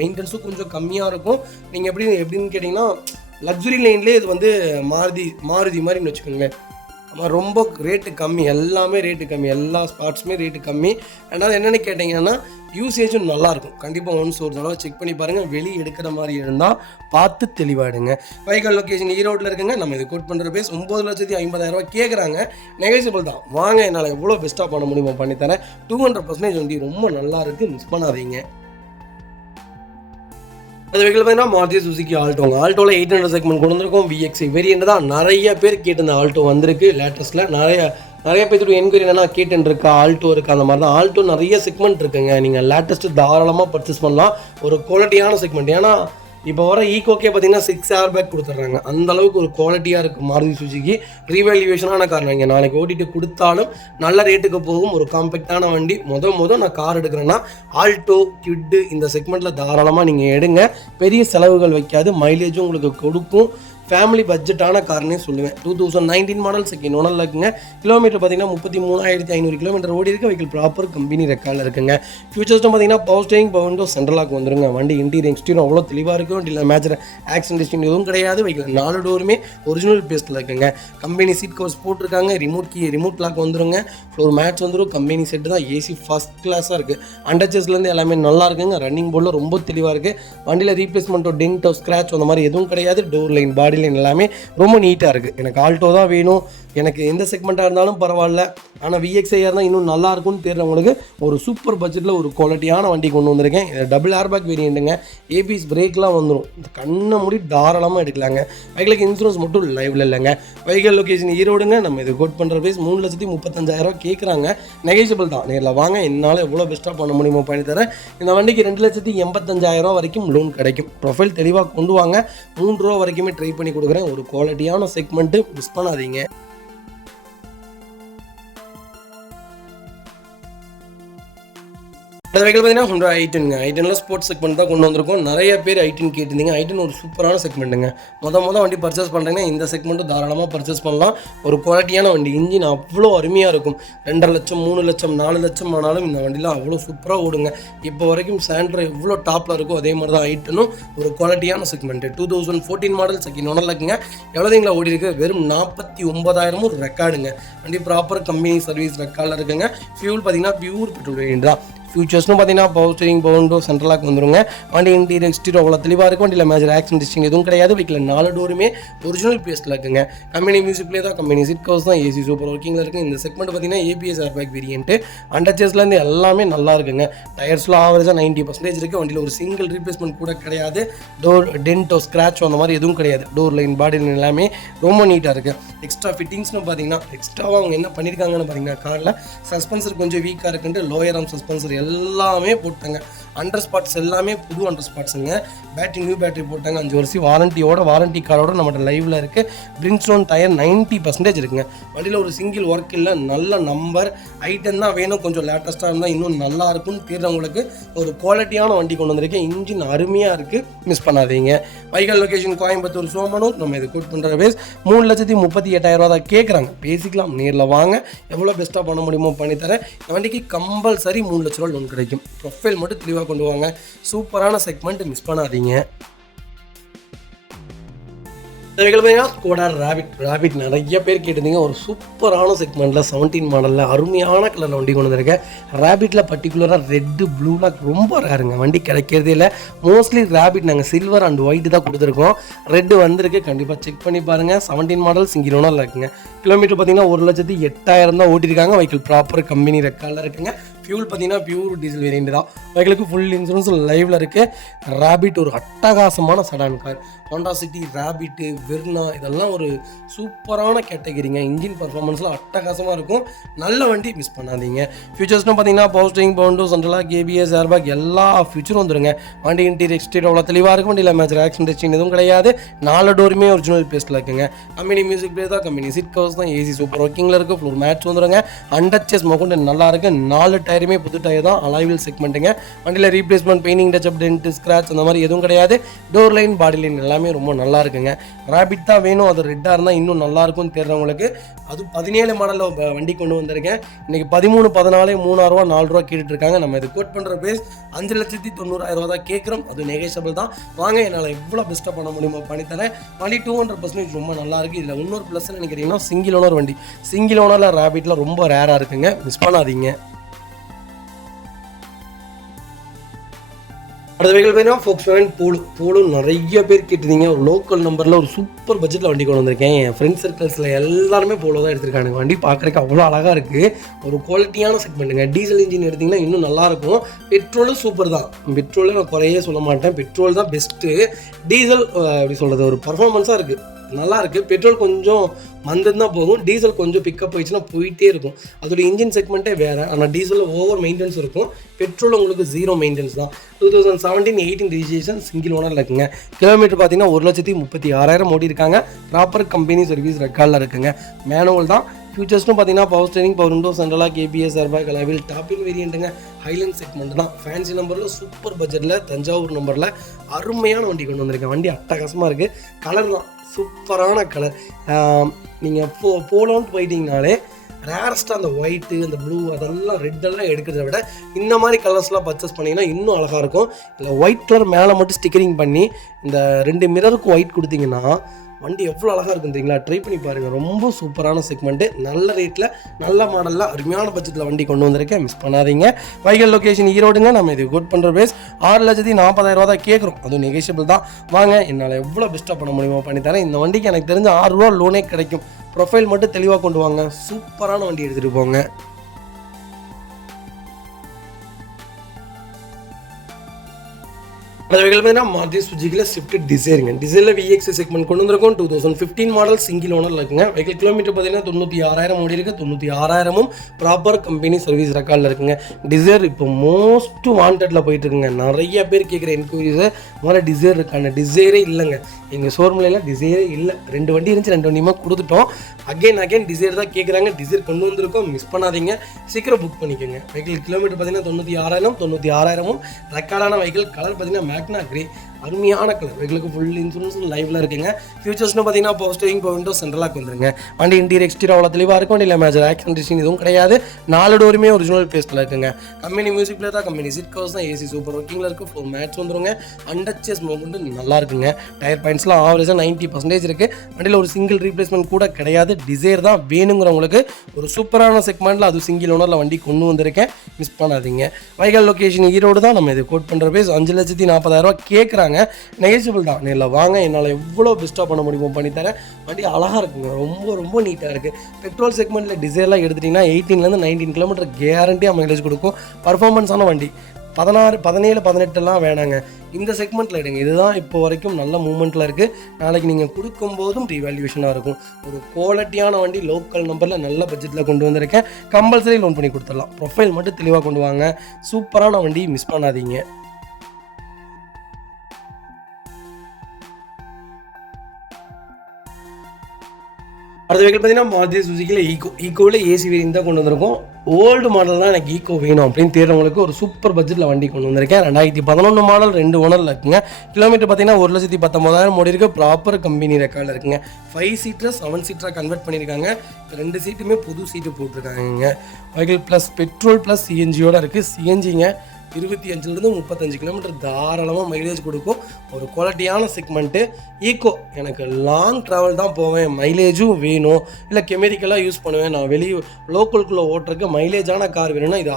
மெயின்டெனன்ஸும் கொஞ்சம் கம்மியாக இருக்கும். நீங்கள் எப்படின்னு கேட்டிங்கன்னா லக்ஸுரி லைன்லேயே இது வந்து மாருதி மாதிரின்னு வச்சுக்கோங்களேன். ஆமாம், ரொம்ப ரேட்டு கம்மி, எல்லாமே ரேட்டு கம்மி, எல்லா ஸ்பாட்ஸுமே ரேட்டு கம்மி. ரெண்டாவது என்னென்னு கேட்டிங்கன்னா யூசேஜும் நல்லாயிருக்கும். கண்டிப்பாக ஒன்ஸ் ஒரு தடவை செக் பண்ணி பாருங்கள். வெளியே எடுக்கிற மாதிரி இருந்தால் பார்த்து தெளிவாகிடுங்க. வைக்கல் லொக்கேஷன் ஈரோட்டில் இருக்குங்க. நம்ம இது கோட் பண்ணுற பேஸ் 9,50,000 கேட்குறாங்க. நெகோசியபிள் தான். வாங்க, என்னால் எவ்வளோ பெஸ்ட்டாக பண்ண முடியுமோ பண்ணித்தரேன். 200% வண்டி ரொம்ப நல்லா இருக்குது, மிஸ் பண்ணாதீங்க. அது வெஹிக்கிள் பார்த்தீங்கன்னா மாருதி சுசுகி ஆல்டோங்க. ஆல்டோவில் 800 செக்மெண்ட் கொண்டு வந்திருக்கோம். VXI வேரியண்ட் தான் நிறைய பேர் கேட்டிருந்த ஆல்டோ வந்திருக்கு லேட்டஸ்ட்டில். நிறைய பேர் என்கொயரி என்னென்னா கேட்டுருக்கா, ஆல்டோ இருக்குது, அந்த மாதிரி தான். ஆல்டோ நிறைய செக்மெண்ட் இருக்குங்க. நீங்கள் லேட்டஸ்ட்டு தாராளமாக பர்ச்சேஸ் பண்ணலாம். ஒரு குவாலிட்டியான செக்மெண்ட். ஏன்னா இப்போ வர ஈகோக்கே பார்த்தீங்கன்னா 6 ஏர் பேக் கொடுத்துட்றாங்க. அந்த அளவுக்கு ஒரு குவாலிட்டியாக இருக்குது மாருதி சுசுகி. ரீவேல்யூவேஷனான கார். நீங்கள் நாளைக்கு ஓட்டிட்டு கொடுத்தாலும் நல்ல ரேட்டுக்கு போகும் ஒரு காம்பேக்டான வண்டி. நான் கார் எடுக்கிறேன்னா ஆல்டோ கிட்டு இந்த செக்மெண்ட்டில் தாராளமாக நீங்கள் எடுங்க. பெரிய செலவுகள் வைக்காது, மைலேஜும் உங்களுக்கு கொடுக்கும். ஃபேமிலி பட்ஜெட்டான கார்னே சொல்லுவேன். 2019 மாடல் செகண்ட் ஓனரில் இருக்குங்க. கிலோமீட்டர் பார்த்தீங்கன்னா 33,500 கிலோமீட்டர் ஓடி இருக்குது. வெஹிக்கிள் ப்ராப்பர் கம்பெனி ரெக்கார்டில் இருக்குங்க. ஃபியூச்சர்ஸ்டும் பார்த்தீங்கன்னா power steering, power window, central lock வந்துருங்க. வண்டி இன்டீரியர் எக்ஸ்டீரியர் அவ்வளோ தெளிவாக இருக்கும். வண்டியில் மேட்சர் ஆக்சிடென்ட் ஹிஸ்டரி எதுவும் கிடையாது. வெஹிக்கிள் 4 டோருமே ஒரிஜினல் பேஸ்ட்டில் இருக்குங்க. கம்பெனி சீட் கவர்ஸ் போட்டிருக்காங்க. ரிமோட் லாக் வந்துருங்க. ஃப்ளோர் மேட்ச் வந்துடும். கம்பெனி செட்டு தான். ஏசி ஃபஸ்ட் கிளாஸாக இருக்குது. அண்டர்ச்சஸ்லேருந்து எல்லாமே நல்லா இருக்குங்க. ரன்னிங் போர்டில் ரொம்ப தெளிவாக இருக்குது. வண்டியில் ரீப்ளேஸ்மெண்ட்டோ டென்ட்டோ ஸ்க்ராட்ச் அந்த மாதிரி எதுவும் கிடையாது. டோர் லைன், பாடி எல்லாமே ரொம்ப நீட்டாக இருக்குது. எனக்கு ஆல்டோ தான் வேணும், எனக்கு எந்த செக்மெண்ட்டாக இருந்தாலும் பரவாயில்ல, ஆனால் VXI தான் இன்னும் நல்லா இருக்கும்னு தெரிஞ்சவங்களுக்கு ஒரு சூப்பர் பட்ஜெட்டில் ஒரு குவாலிட்டியான வண்டி கொண்டு வந்திருக்கேன். டபுள் ஏர் பேக் வேரியண்ட்டுங்க. ABS பிரேக்லாம் வந்துடும். இந்த கண்ணை மூடி தாராளமாக எடுக்கலாங்க. பைக்கில் இன்சூரன்ஸ் மட்டும் லைவில் இல்லைங்க. வைக்கல் லொக்கேஷன் ஈரோடுங்க. நம்ம இது கோட் பண்ணுற பேஸ் 3,35,000 கேட்குறாங்க. நெகோசியபிள் தான். நேரில் வாங்க, என்னால் எவ்வளோ பெஸ்ட்டாக பண்ண முடியுமோ பண்ணி தரேன். இந்த வண்டிக்கு 2,85,000 வரைக்கும் லோன் கிடைக்கும். ப்ரொஃபைல் தெளிவாக கொண்டு வாங்க. 3 ரூபா வரைக்குமே ட்ரை பண்ணி கொடுக்குறேன். ஒரு குவாலிட்டியான செக்மெண்ட்டு, மிஸ் பண்ணாதீங்க. அந்த வெஹிக்கிள் பார்த்தீங்கன்னா Honda i10ங்க. i10ல ஸ்போர்ட்ஸ் செக்மெண்ட் தான் கொண்டு வந்திருக்கோம். நிறைய பேர் i10 கேட்டிருந்தீங்க. i10 ஒரு சூப்பரான செக்மெண்ட்டுங்க. வண்டி பர்ச்சேஸ் பண்ணுறீங்கன்னா இந்த செக்மெண்ட்டும் தாராளமாக பர்ச்சேஸ் பண்ணலாம். ஒரு குவாலிட்டியான வண்டி. இன்ஜின் அவ்வளோ அருமையாக இருக்கும். 2.5 லட்சம், 3 லட்சம், 4 லட்சம் ஆனாலும் இந்த வண்டியில் அவ்வளோ சூப்பராக ஓடுங்க. இப்போ வரைக்கும் சாண்ட்ரா எவ்வளோ டாப்பில் இருக்கோ அதே மாதிரி தான் i10ம் ஒரு குவாலிட்டியான செக்மெண்ட்டு. 2014 மாடல் செகண்ட் ஓனரில் இருக்குங்க. எவ்வளோதிங்களா ஓடி இருக்குது? வெறும் 49,000 ரெக்கார்டுங்க. வண்டி ப்ராப்பர் கம்பெனி சர்வீஸ் ரெக்கார்டில் இருக்குங்க. ஃபியூல் பார்த்தீங்கன்னா பியூர் பெட்ரோல் வேரியண்ட் தான். ஃபியூச்சர்ஸ்னு பார்த்தீங்கன்னா power steering, power window, central lock வந்துருங்க. வண்டி இன்டீரியர் எக்ஸ்டீரியர் அவ்வளோ தெளிவாக இருக்கும். வண்டியில் மேஜர் ஆக்சிடென்ட் ஹிஸ்டரி எதுவும் கிடையாது. வெஹிக்கில் 4 டோருமே ஒரிஜினல் பேஸ்ட்டில் இருக்குங்க. கம்பெனி மியூசிக்லேயே தான். கம்பெனி சீட் கவர்ஸ் தான். ஏசி சூப்பர் ஒர்க்கிங்கில் இருக்குது. இந்த செக்மெண்ட் பார்த்தீங்கன்னா ABS ஏர் பேக் வேரியன்ட்டு. அண்டர்ச்சேஸ்லேருந்து எல்லாமே நல்லா இருக்குங்க. டயர்ஸில் ஆவரேஜாக 90% இருக்குது. வண்டியில் ஒரு சிங்கிள் ரீப்ளேஸ்மெண்ட் கூட கிடையாது. டோர் டென்ட்டோ ஸ்க்ராட்சோ அந்த மாதிரி எதுவும் கிடையாது. டோர் லைன், பாடி லைன் எல்லாமே ரொம்ப நீட்டாக இருக்குது. எக்ஸ்ட்ரா ஃபிட்டிங்ஸ்னு பார்த்தீங்கன்னா எக்ஸ்ட்ராவாக அவங்க என்ன பண்ணியிருக்காங்கன்னு பார்த்தீங்கன்னா காரில் சஸ்பென்சர் கொஞ்சம் வீக்காக இருக்குன்ட்டு லோயர் ஆர்ம் சஸ்பென்சர் எல்லாமே போட்டாங்க. அண்டர் ஸ்பாட்ஸ் எல்லாமே புது அண்டர் ஸ்பாட்ஸுங்க. நியூ பேட்டரி போட்டாங்க. 5 வருஷம் வாரண்டி கார்டோட நம்மகிட்ட லைவில் இருக்குது. பிரின்ஸ்டோன் டயர் 90% இருக்குங்க. வண்டியில் ஒரு சிங்கிள் ஒர்க் இல்லை. நல்ல நம்பர். i10 தான் வேணும், கொஞ்சம் லேட்டஸ்ட்டாக இருந்தால் இன்னும் நல்லா இருக்கும்னு தெரிஞ்சவங்களுக்கு ஒரு குவாலிட்டியான வண்டி கொண்டு வந்திருக்கேன். இன்ஜின் அருமையாக இருக்குது, மிஸ் பண்ணாதீங்க. வைக்கல் லொக்கேஷன் கோயம்புத்தூர், சோமனூர். நம்ம இது கோட் பண்ணுற பேஸ் 3,38,000 தான் கேட்குறாங்க. பேசிக்கலாம், நேரில் வாங்க, எவ்வளோ பெஸ்ட்டாக பண்ண முடியுமோ பண்ணித்தரேன். இந்த வண்டிக்கு கம்பல்சரி 3 லட்ச ரூபா லோன் கிடைக்கும். ப்ரொஃபைல் மட்டும் தெளிவாக கொண்டு வாங்க. சூப்பரான செக்மெண்ட், மிஸ் பண்ணாதீங்க. ஸ்கோடா ராபிட் நிறைய பேர் கேட்டிருந்தீங்க. ஒரு சூப்பரான செக்மெண்ட்டில் 17 மாடலில் அருமையான கலரில் வண்டி கொண்டு வந்திருக்கேன். ராபிட்டில் பர்டிகுலராக ரெட்டு, ப்ளூலாம் ரொம்ப ரேருங்க. வண்டி கிடைக்கிறதே இல்லை. மோஸ்ட்லி ராபிட் நாங்கள் சில்வர் அண்ட் ஒயிட் தான் கொடுத்துருக்கோம். ரெட்டு வந்திருக்கு, கண்டிப்பாக செக் பண்ணி பாருங்கள். 17 மாடல் சிங்கிள் ஓனரில் இருக்குங்க. கிலோமீட்டர் பார்த்தீங்கன்னா 1,08,000 தான் ஓட்டிருக்காங்க. வெஹிக்கிள் ப்ராப்பர் கம்பெனி ரெக்கார்டில் இருக்குங்க. ஃபியூல் பார்த்தீங்கன்னா பியூர் டீசல் வேரியண்ட் தான். வெஹிக்கிளுக்கு ஃபுல் இன்சூரன்ஸ் லைவில் இருக்குது. ராபிட் ஒரு அட்டகாசமான sedan car. Honda City, Rapid, Verna இதெல்லாம் ஒரு சூப்பரான கேட்டகரிங்க. இன்ஜின் பர்ஃபார்மன்ஸில் அட்டகாசமாக இருக்கும். நல்ல வண்டி, மிஸ் பண்ணாதீங்க. ஃபியூச்சர்ஸ்னு பார்த்தீங்கன்னா power steering, power window, central lock, ABS air bag எல்லா ஃபியூச்சரும் வந்துருங்க. வண்டி இன்டீரியர் எக்ஸ்டீரியர் அவ்வளோ தெளிவாக இருக்கும். வண்டியில் மேஜர் ஆக்சிடென்ட் ஹிஸ்டரி எதுவும் கிடையாது. 4 டோருமே ஒரிஜினல் பேஸ்ட்டில் இருக்குங்க. கம்பெனி மியூசிக் பிளே தான். கம்பெனி சீட் கவர்ஸ் தான். ஏசி சூப்பர் ஒர்க்கிங்கில் இருக்குது. ஃப்ளோர் மேட்ச் வந்துருங்க. அண்டர்ச்சேஸ் மொக்கொண்டு நல்லா இருக்குது. 4 டயருமே புது டயர் தான், அலாய்வில் செக்மெண்ட்டுங்க. வண்டியில் replacement, painting, touch up, dent, scratch அந்த மாதிரி எதுவும் கிடையாது. டோர் லைன், பாடி லைன் எல்லாமே ரொம்ப நல்லா இருக்குங்க. ரேபிட் தான் வேணும், அது ரெட்டாக இருந்தால் இன்னும் நல்லாயிருக்கும்னு தெரிறவங்களுக்கு அது 17 மாடலில் வண்டி கொண்டு வந்திருக்கேன். இன்றைக்கி 13, 14, 3000 ரூபா 4 ரூபா கேட்டுட்ருக்காங்க. நம்ம இது கோட் பண்ணுற ப்ரைஸ் 5,90,000 தான் கேட்குறோம். அது நெகோஷியபிள் தான். வாங்க, என்னால் எவ்வளோ பெஸ்ட்டாக பண்ண முடியுமோ பண்ணித்தரேன். வண்டி 200% ரொம்ப நல்லாயிருக்கு. இதில் இன்னொரு ப்ளஸ்ன்னு நினைக்கிறீங்கன்னா சிங்கிள் ஓனர் வண்டி. சிங்கிள் ஓனரில் ரேபிட்டில் ரொம்ப ரேராக இருக்குங்க, மிஸ் பண்ணாதீங்க. அடுத்த வெஹிக்கிள் பார்த்தீங்கன்னா Volkswagen போலோ நிறைய பேர் கேட்டிருந்தீங்க. ஒரு லோக்கல் நம்பரில் ஒரு சூப்பர் பட்ஜெட்டில் வண்டி கொண்டு வந்திருக்கேன். என் ஃப்ரெண்ட்ஸ் சர்க்கிள்ஸில் எல்லாருமே போலோ தான் எடுத்திருக்காங்க. வண்டி பார்க்குறதுக்கு அவ்வளோ அழகாக இருக்குது. ஒரு குவாலிட்டியான செக்மெண்ட்டுங்க. டீசல் இன்ஜின் எடுத்திங்கன்னா இன்னும் நல்லாயிருக்கும். பெட்ரோலும் சூப்பர் தான், பெட்ரோலில் நான் குறையே சொல்ல மாட்டேன். பெட்ரோல் தான் பெஸ்ட்டு. டீசல் எப்படி சொல்கிறது, ஒரு பர்ஃபார்மன்ஸாக இருக்குது, நல்லா இருக்குது. பெட்ரோல் கொஞ்சம் மந்தம் தான் போகும், டீசல் கொஞ்சம் பிக்கப் ஆயிடுச்சுன்னா போயிட்டே இருக்கும். அதோட இன்ஜின் செக்மெண்ட்டே வேறு. ஆனால் டீசலில் ஓவர் மெயின்டெனன்ஸ் இருக்கும், பெட்ரோல் உங்களுக்கு 0 மெயின்டெனன்ஸ் தான். 2017-18 ரிஜிஸ்ட்ரேஷன், சிங்கிள் ஓனரில் இருக்குங்க. கிலோமீட்டர் பார்த்தீங்கன்னா 1,36,000 ஓடி இருக்காங்க. ப்ராப்பர் கம்பெனி சர்வீஸ் ரெக்கார்டில் இருக்குங்க. மேனுவல் தான். ஃபியூச்சர்ஸ்னு பார்த்தீங்கன்னா பவர் ஸ்டீரிங், பவர் விண்டோ, சென்ட்ரலாக, கேபிஎஸ், ஏர்பேக், அலாவில், டாப்பிங் வேரியண்ட்டுங்க. ஹைலைன் செக்மெண்ட் தான். ஃபேன்சி நம்பரில் சூப்பர் பட்ஜெட்டில் தஞ்சாவூர் நம்பரில் அருமையான வண்டி கொண்டு வந்திருக்கேன். வண்டி அட்டகாசமாக இருக்குது. கலர் தான் சூப்பரான கலர். நீங்கள் போலோன்ட்டு போயிட்டீங்கனாலே ரேரஸ்ட்டாக அந்த ஒயிட்டு, அந்த ப்ளூ, அதெல்லாம் ரெட்டெல்லாம் எடுக்கிறத விட இந்த மாதிரி கலர்ஸ்லாம் பர்ச்சேஸ் பண்ணிங்கன்னா இன்னும் அழகாக இருக்கும். இல்லை ஒயிட் கலர் மேலே மட்டும் ஸ்டிக்கரிங் பண்ணி இந்த 2 மிரருக்கும் ஒயிட் கொடுத்தீங்கன்னா வண்டி எவ்வளோ அழகாக இருக்கும் தெரியுங்களா? ட்ரை பண்ணி பாருங்கள். ரொம்ப சூப்பரான செக்மெண்ட்டு, நல்ல ரேட்டில், நல்ல மாடலில், அருமையான பட்ஜெட்டில் வண்டி கொண்டு வந்திருக்கேன். மிஸ் பண்ணாதீங்க. வைகல் லொக்கேஷன் ஈரோடுங்க. நம்ம இது கோட் பண்ணுற பேஸ் 6,40,000 தான் கேட்குறோம். அதுவும் நெகோஷியபிள் தான். வாங்க, என்னால் எவ்வளோ பெஸ்ட்டாக பண்ண முடியுமோ பண்ணித்தரேன். இந்த வண்டிக்கு எனக்கு தெரிஞ்ச 6 ரூபா லோனே கிடைக்கும். ப்ரொஃபைல் மட்டும் தெளிவாக கொண்டு வாங்க. சூப்பரான வண்டி எடுத்துகிட்டு போங்க. அந்த வெஹிக்கிள் பார்த்தீங்கன்னா மாருதி சுஜுகியில் ஸ்விஃப்ட் டிசைருங்க. டிசைரில் விஎக்ஸ் செக்மெண்ட் கொண்டு வந்திருக்கும். 2015 மாடல், சிங்கிள் ஓனரில் இருக்குங்க. வெஹிக்கிள் கிலோமீட்டர் பார்த்தீங்கன்னா 96,000 ஓடி இருக்குது. 96,000ம் ப்ராப்பர் கம்பெனி சர்வீஸ் ரெக்கார்டில் இருக்குங்க. டிசைர் இப்போ மோஸ்ட் வாண்டடில் போயிட்டு இருக்குங்க. நிறைய பேர் கேட்குற என்கொயரிஸை முதல்ல டிசைர் இருக்காங்க. டிசைரே இல்லைங்க எங்கள் ஷோரூம்லாம், டிசைரே இல்லை. 2 வண்டி இருந்துச்சு, 2 வண்டியுமா கொடுத்துட்டோம். அகைன் டிசைர் தான் கேட்குறாங்க. டிசைர் கொண்டு வந்திருக்கோம், மிஸ் பண்ணாதீங்க. சீக்கிரம் புக் பண்ணிக்கோங்க. வெஹிக்கிள் கிலோமீட்டர் பார்த்தீங்கன்னா 96,000ம் ரெக்கார்டான வெஹிக்கிள். கலர் பார்த்தீங்கன்னா மேக்னா கிரே, அருமையான கலர். வெஹிக்கிளுக்கு ஃபுல் இன்சூரன்ஸ் லைவில் இருக்குங்க. ஃபியூச்சர்ஸ்னு பார்த்தீங்கன்னா பவர் ஸ்டீரிங், பவர் விண்டோ, சென்ட்ரலாக வந்துருங்க. வண்டி இன்டீரியர் எக்ஸ்டீரியர் அவ்வளோ தெளிவாக இருக்கும். வண்டியில் மேஜர் ஆக்சிடென்ட் எதுவும் கிடையாது. 4 டோருமே ஒரிஜினல் பேஸ்ட்டில் இருக்குங்க. கம்பெனி மியூசிக் பிளேயர் தான், கம்பெனி சீட் கவர்ஸ் தான், ஏசி சூப்பர் ஒர்க்கிங்கில் இருக்குது. 4 மேட்ச் வந்துருங்க. அண்டச்சஸ் மூவ்மெண்ட் நல்லா இருக்குங்க. டயர் பாயிண்ட்ஸ்லாம் ஆவரேஜாக 90% இருக்குது. வண்டியில் ஒரு சிங்கிள் ரீப்ளேஸ்மெண்ட் கூட கிடையாது. டிசைர் தான் வேணுங்கிறவங்களுக்கு ஒரு சூப்பரான செக்மெண்ட்டில், அது சிங்கிள் ஓனரில் வண்டி கொண்டு வந்திருக்கேன். மிஸ் பண்ணாதீங்க. வைகல் லொக்கேஷன் ஈரோடு தான். நம்ம இது கோட் பண்ணுற பேஸ் 5,40,000 கேட்குறாங்க. நெகோஷியபிள் தான். நேரில் வாங்க, என்னால் எவ்வளோ பெஸ்ட்டாக பண்ண முடியுமோ பண்ணித்தரேன். வண்டி அழகாக இருக்குங்க, ரொம்ப நீட்டாக இருக்குது. பெட்ரோல் செக்மெண்ட்டில் டிசைர்லாம் எடுத்துட்டிங்கன்னா 18 19 கிலோமீட்டர் கேரண்டியாக மைலேஜ் கொடுக்கும். பர்ஃபார்மன்ஸான வண்டி. 16, 17, 18 வேணாங்க, இந்த செக்மெண்ட்டில் எடுங்க. இதுதான் இப்போ வரைக்கும் நல்ல மூமெண்ட்டில் இருக்குது. நாளைக்கு நீங்கள் கொடுக்கும்போதும் ரீவேல்யூவேஷனாக இருக்கும். ஒரு குவாலிட்டியான வண்டி, லோக்கல் நம்பரில் நல்ல பட்ஜெட்டில் கொண்டு வந்திருக்கேன். கம்பல்சரி லோன் பண்ணி கொடுத்துடலாம். ப்ரொஃபைல் மட்டும் தெளிவாக கொண்டு வாங்க. சூப்பரான வண்டி, மிஸ் பண்ணாதீங்க. அடுத்த வெஹிக்கிள் பார்த்தீங்கன்னா மாருதி சுசுகியில் ஈக்கோவில் ஏசி வேரியன்ட் தான் கொண்டு வந்திருக்கோம். ஓல்டு மாடல் தான் எனக்கு ஈக்கோ வேணும் அப்படின்னு தேடுறவங்களுக்கு ஒரு சூப்பர் பட்ஜெட்டில் வண்டி கொண்டு வந்திருக்கேன். 2011 மாடல், 2 ஓனரில் இருக்குங்க. கிலோமீட்டர் பார்த்தீங்கன்னா 1,19,000 ஓடி இருக்குது. ப்ராப்பர் கம்பெனி ரெக்கார்டில் இருக்குங்க. 5 சீட்டர் 7 சீட்டராக கன்வெர்ட் பண்ணியிருக்காங்க. 2 சீட்டுமே புது சீட்டு போட்டிருக்காங்க. வெஹிக்கிள் ப்ளஸ் பெட்ரோல் ப்ளஸ் சிஎன்ஜியோடு இருக்குது. சிஎன்ஜிங்க 25 35 கிலோமீட்டர் தாராளமாக மைலேஜ் கொடுக்கும். ஒரு குவாலிட்டியான செக்மெண்ட்டு. ஈக்கோ எனக்கு லாங் ட்ராவல் தான் போவேன், மைலேஜும் வேணும், இல்லை கெமிக்கலாக யூஸ் பண்ணுவேன், நான் வெளியே லோக்கலுக்குள்ளே ஓட்டுறதுக்கு மைலேஜான கார் வேணும்னா இது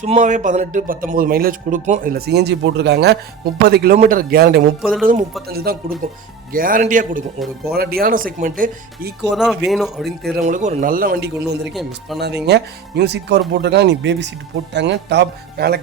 சும்மாவே 18 19 மைலேஜ் கொடுக்கும். இதில் சிஎன்ஜி போட்டிருக்காங்க. 30 கிலோமீட்டர் கேரண்டி, 30 35 தான் கொடுக்கும், கேரண்டியாக கொடுக்கும். ஒரு குவாலிட்டியான செக்மெண்ட்டு. ஈக்கோ தான் வேணும் அப்படின்னு தெரிகிறவங்களுக்கு ஒரு நல்ல வண்டி கொண்டு வந்திருக்கேன். மிஸ் பண்ணாதீங்க. நியூ சீட் கவர் போட்டிருக்காங்க, நீ பேபி சீட் போட்டாங்க. டாப் மேலே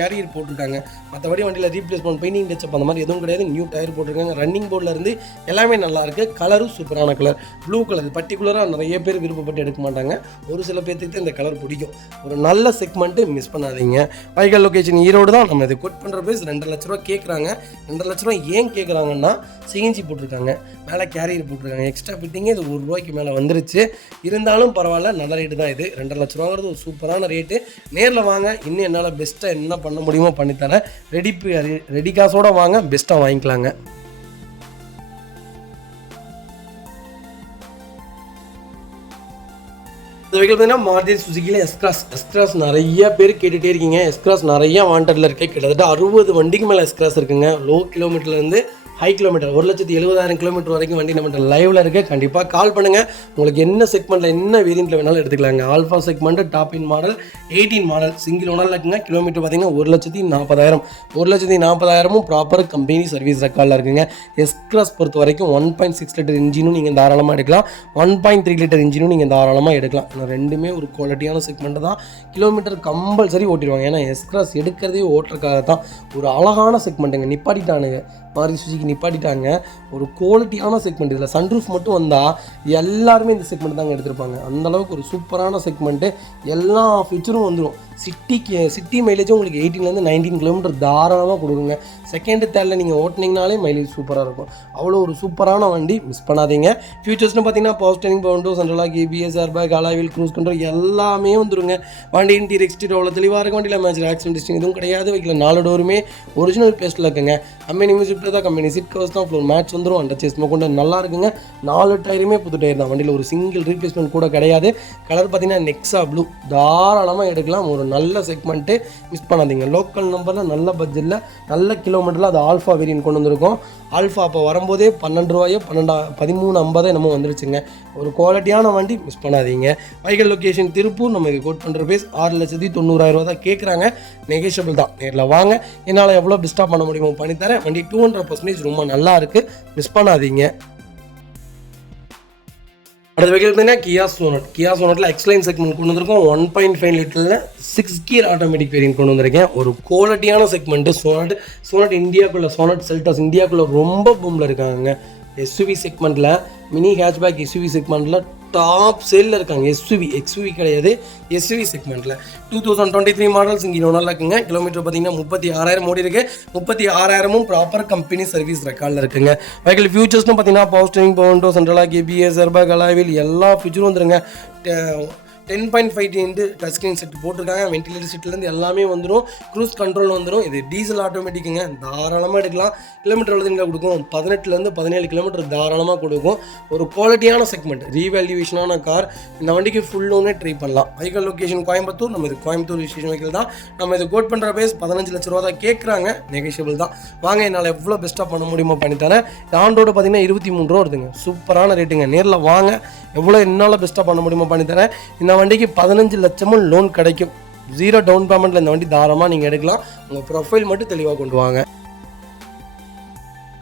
கேரியர் போட்டிருக்காங்க. மற்றபடி வண்டியில் ரீப்ளேஸ்மெண்ட் பெயிண்டிங் டச்சப் அந்த மாதிரி எதுவும் கிடையாது. நியூ டயர் போட்டிருக்காங்க. ரன்னிங் போர்டில் இருந்து எல்லாமே நல்லாயிருக்கு. கலரும் சூப்பரான கலர், ப்ளூ கலர். பர்டிகுலராக நிறைய பேர் விருப்பப்பட்டு எடுக்க மாட்டாங்க, ஒரு சில பேர்த்துக்கு இந்த கலர் பிடிக்கும். ஒரு நல்ல செக்மெண்ட்டு, மிஸ் பண்ணாதீங்க. வைக்கல் லொக்கேஷன் ஈரோடு தான். நம்ம இதை கோட் பண்ணுற ப்ரைஸ் 2.5 லட்ச ரூபா கேட்குறாங்க. 2.5 லட்ச ரூபா ஏன் கேட்குறாங்கன்னா சிஎன்ஜி போட்டிருக்காங்க, மேலே கேரியர் போட்டிருக்காங்க, எக்ஸ்ட்ரா ஃபிட்டிங்கே இது ₹1 மேலே வந்துருச்சு. இருந்தாலும் பரவாயில்ல, நல்ல ரேட்டு தான் இது. 2.5 லட்ச ரூபாங்கிறது ஒரு சூப்பரான ரேட்டு. நேரில் வாங்க, இன்னும் என்னால் பெஸ்ட்டாக என்ன பண்ண முடியுமோ பண்ணித்தரேன். ரெடி காசோடு வாங்க, பெஸ்ட்டாக வாங்கிக்கலாங்க. இந்த வெஹிக்கிள் பார்த்தீங்கன்னா மாருதி சுசுகியில் எஸ்கிராஸ் நிறைய பேர் கேட்டுகிட்டே இருக்கீங்க. எஸ்கிராஸ் நிறையா வாண்டடில் இருக்குது. கிட்டத்தட்ட 60 வண்டிக்கு மேலே எஸ்கிராஸ் இருக்குங்க. லோ கிலோமீட்டர்லேருந்து ஹை கிலோமீட்டர் 1,70,000 கிலோமீட்டர் வரைக்கும் வண்டி நம்மகிட்ட லைவில் இருக்குது. கண்டிப்பாக கால் பண்ணுங்கள். உங்களுக்கு என்ன செக்மெண்ட்டில் என்ன வேரியண்ட்டில் வேணாலும் எடுத்துக்கலாங்க. ஆல்ஃபா செக்மெண்ட்டு, டாப் இன் மாடல், 18 மாடல், சிங்கிள் ஓனரில் இருக்குங்க. கிலோமீட்டர் பார்த்தீங்கன்னா 1,40,000. 1,40,000 ப்ராப்பர் கம்பெனி சர்வீஸ் ரெக்கார்டில் இருக்குங்க. எஸ்கிராஸ் பொறுத்த வரைக்கும் 1.6 லிட்டர் இன்ஜினும் நீங்கள் தாராளமாக எடுக்கலாம், 1.3 லிட்டர் இன்ஜினும் நீங்கள் தாராளமாக எடுக்கலாம். ஆனால் ரெண்டுமே ஒரு குவாலிட்டியான செக்மெண்ட்டு தான். கிலோமீட்டர் கம்பல்சரி ஓட்டிடுவாங்க. ஏன்னா எஸ்கிராஸ் எடுக்கிறதே ஓட்டுறதுக்காக தான். ஒரு அழகான செக்மெண்ட்டுங்க. நிப்பாட்டிட்டானுங்க, மாருதி சுசுகி நிப்பாட்டிட்டாங்க. ஒரு குவாலிட்டியான செக்மெண்ட். இதில் சன்ரூஃப் மட்டும் வந்தால் எல்லாருமே இந்த செக்மெண்ட் தாங்க எடுத்திருப்பாங்க. அந்தளவுக்கு ஒரு சூப்பரான செக்மெண்ட்டு. எல்லா ஃபீச்சரும் வந்துடும். சிட்டி மைலேஜும் உங்களுக்கு 18 19 கிலோமீட்டர் தாராளமாக கொடுக்குங்க. செகண்ட் தேர்டில் நீங்கள் ஓட்டினீங்கனாலே மைலேஜ் சூப்பராக இருக்கும். அவ்வளோ ஒரு சூப்பரான வண்டி, மிஸ் பண்ணாதீங்க. ஃபியூச்சர்ஸ்னு பார்த்தீங்கன்னா power steering, power windows, central ABS, airbag, alloy wheel, cruise control எல்லாமே வந்துருங்க. வண்டி இன்டீரியர் எக்ஸ்டீரியர் அவ்வளோ தெளிவாக இருக்கும். வண்டியில் மேட்ச் ஆக்சிடென்ட் டிஸ்டிங் எதுவும் கிடையாது. வைக்கல 4 டோருமே ஒரிஜினல் பேஸ்ட்டில் இருக்குங்க. கம்பெனி மியூசிக் தான், கம்பெனி சீட் கவர்ஸ் தான், ஃப்ளோர் மேட்ச் வந்துடும். அண்டர் சேஸ் கொண்டு நல்லா இருக்குங்க. 4 டயருமே புது டயர் தான். வண்டியில் ஒரு சிங்கிள் ரீப்ளேஸ்மெண்ட் கூட கிடையாது. கலர் பார்த்தீங்கன்னா நெக்ஸா ப்ளூ. தாராளமாக எடுக்கலாம். ஒரு நல்ல செக்மெண்ட்டு, மிஸ் பண்ணாதீங்க. லோக்கல் நம்பரில் நல்ல பட்ஜெட்டில் நல்ல கிலோமீட்டரில் அது ஆல்ஃபா வேரியன்ட் கொண்டு வந்திருக்கோம். ஆல்ஃபா அப்போ வரும்போதே ₹12 13.50 நம்ம வந்துருச்சுங்க. ஒரு குவாலிட்டியான வண்டி, மிஸ் பண்ணாதீங்க. வைக்கல் லொக்கேஷன் திருப்பூர். நம்ம இது கோட் பண்ணுற பேஸ் 6,90,000 தான் கேட்குறாங்க. நெகோஷியபிள் தான். நேரில் வாங்க, என்னால் எவ்வளோ பெஸ்ட்டாக பண்ண முடியுமோ பண்ணித்தரேன். வண்டி 200% ரொம்ப நல்லா இருக்குது, மிஸ் பண்ணாதீங்க. அடுத்த வெஹிக்கிள் பார்த்தீங்கன்னா கியா சோனட்டில் எக்ஸ்லைன் செக்மெண்ட் கொண்டு வந்திருக்கோம். 1.5 லிட்டரில் 6 கியர் ஆட்டோமேட்டிக் வேரியன்ட் கொண்டு வந்திருக்கேன். ஒரு குவாலிட்டியான செக்மெண்ட்டு. சோனட் இந்தியாவுக்குள்ள, சோனட் செல்டாஸ் இந்தியாவுக்குள்ள ரொம்ப பூமில் இருக்காங்க. எஸ்யூவி செக்மெண்ட்டில், மினி ஹேட்ச்பேக் எஸ்யூவி செக்மெண்ட்டில் டாப் சேலில் இருக்காங்க. எக்ஸ்யூவி கிடையாது, எஸ்யூவி செக்மெண்ட்டில் 2023 மாடல் சிங்கிள் ஓனரில் இருக்குங்க. கிலோமீட்டர் பார்த்தீங்கன்னா 36,000 ஓடி இருக்குது. 36,000 ப்ராப்பர் கம்பெனி சர்வீஸ் ரெக்கார்டில் இருக்குங்க. வெஹிக்கிள் ஃபியூச்சர்ஸ்னு பார்த்தீங்கன்னா power steering, power windows, central ABS, airbag, alloy wheel எல்லா ஃபியூச்சரும் வந்துருங்க. 10.5 டச் ஸ்க்ரீன் செட் போட்டிருக்காங்க. வென்டிலேட்டர் சீட்லேருந்து எல்லாமே வந்துடும். க்ரூஸ் கண்ட்ரோல் வந்துடும். இது டீசல் ஆட்டோமேட்டிக்குங்க. தாராளமாக எடுக்கலாம். கிலோமீட்டர் எவ்வளோ கொடுக்கும்? 18 17 கிலோமீட்டர் தாராளமாக கொடுக்கும். ஒரு குவாலிட்டியான செக்மெண்ட், ரீவேல்யூவேஷனான கார். இந்த வண்டிக்கு ஃபுல் லோனே ட்ரை பண்ணலாம். வைக்கல் லொக்கேஷன் கோயம்புத்தூர். நம்ம இது கோயம்புத்தூர் ரிஜிஸ்ட்ரேஷன் வைக்கல் தான். நம்ம இது கோட் பண்ணுற பேஸ் 15 லட்ச ரூபா தான் கேட்குறாங்க. நெகோஷியபிள் தான். வாங்க, என்னால் எவ்வளோ பெஸ்ட்டாக பண்ண முடியுமோ பண்ணித்தரேன். ஆண்டோடு பார்த்தீங்கன்னா 23 ரூபா வருதுங்க. சூப்பரான ரேட்டுங்க. நேரில் வாங்க, எவ்வளோ என்னால் பெஸ்ட்டாக பண்ண முடியுமோ பண்ணித்தரேன். இந்த வண்டிக்கு 15 லட்சமும் லோன் கிடைக்கும். 0 டவுன் பேமெண்ட்டில் இந்த வண்டி தாராளமாக நீங்கள் எடுக்கலாம். உங்கள் ப்ரொஃபைல் மட்டும் தெளிவாக கொண்டு வாங்க.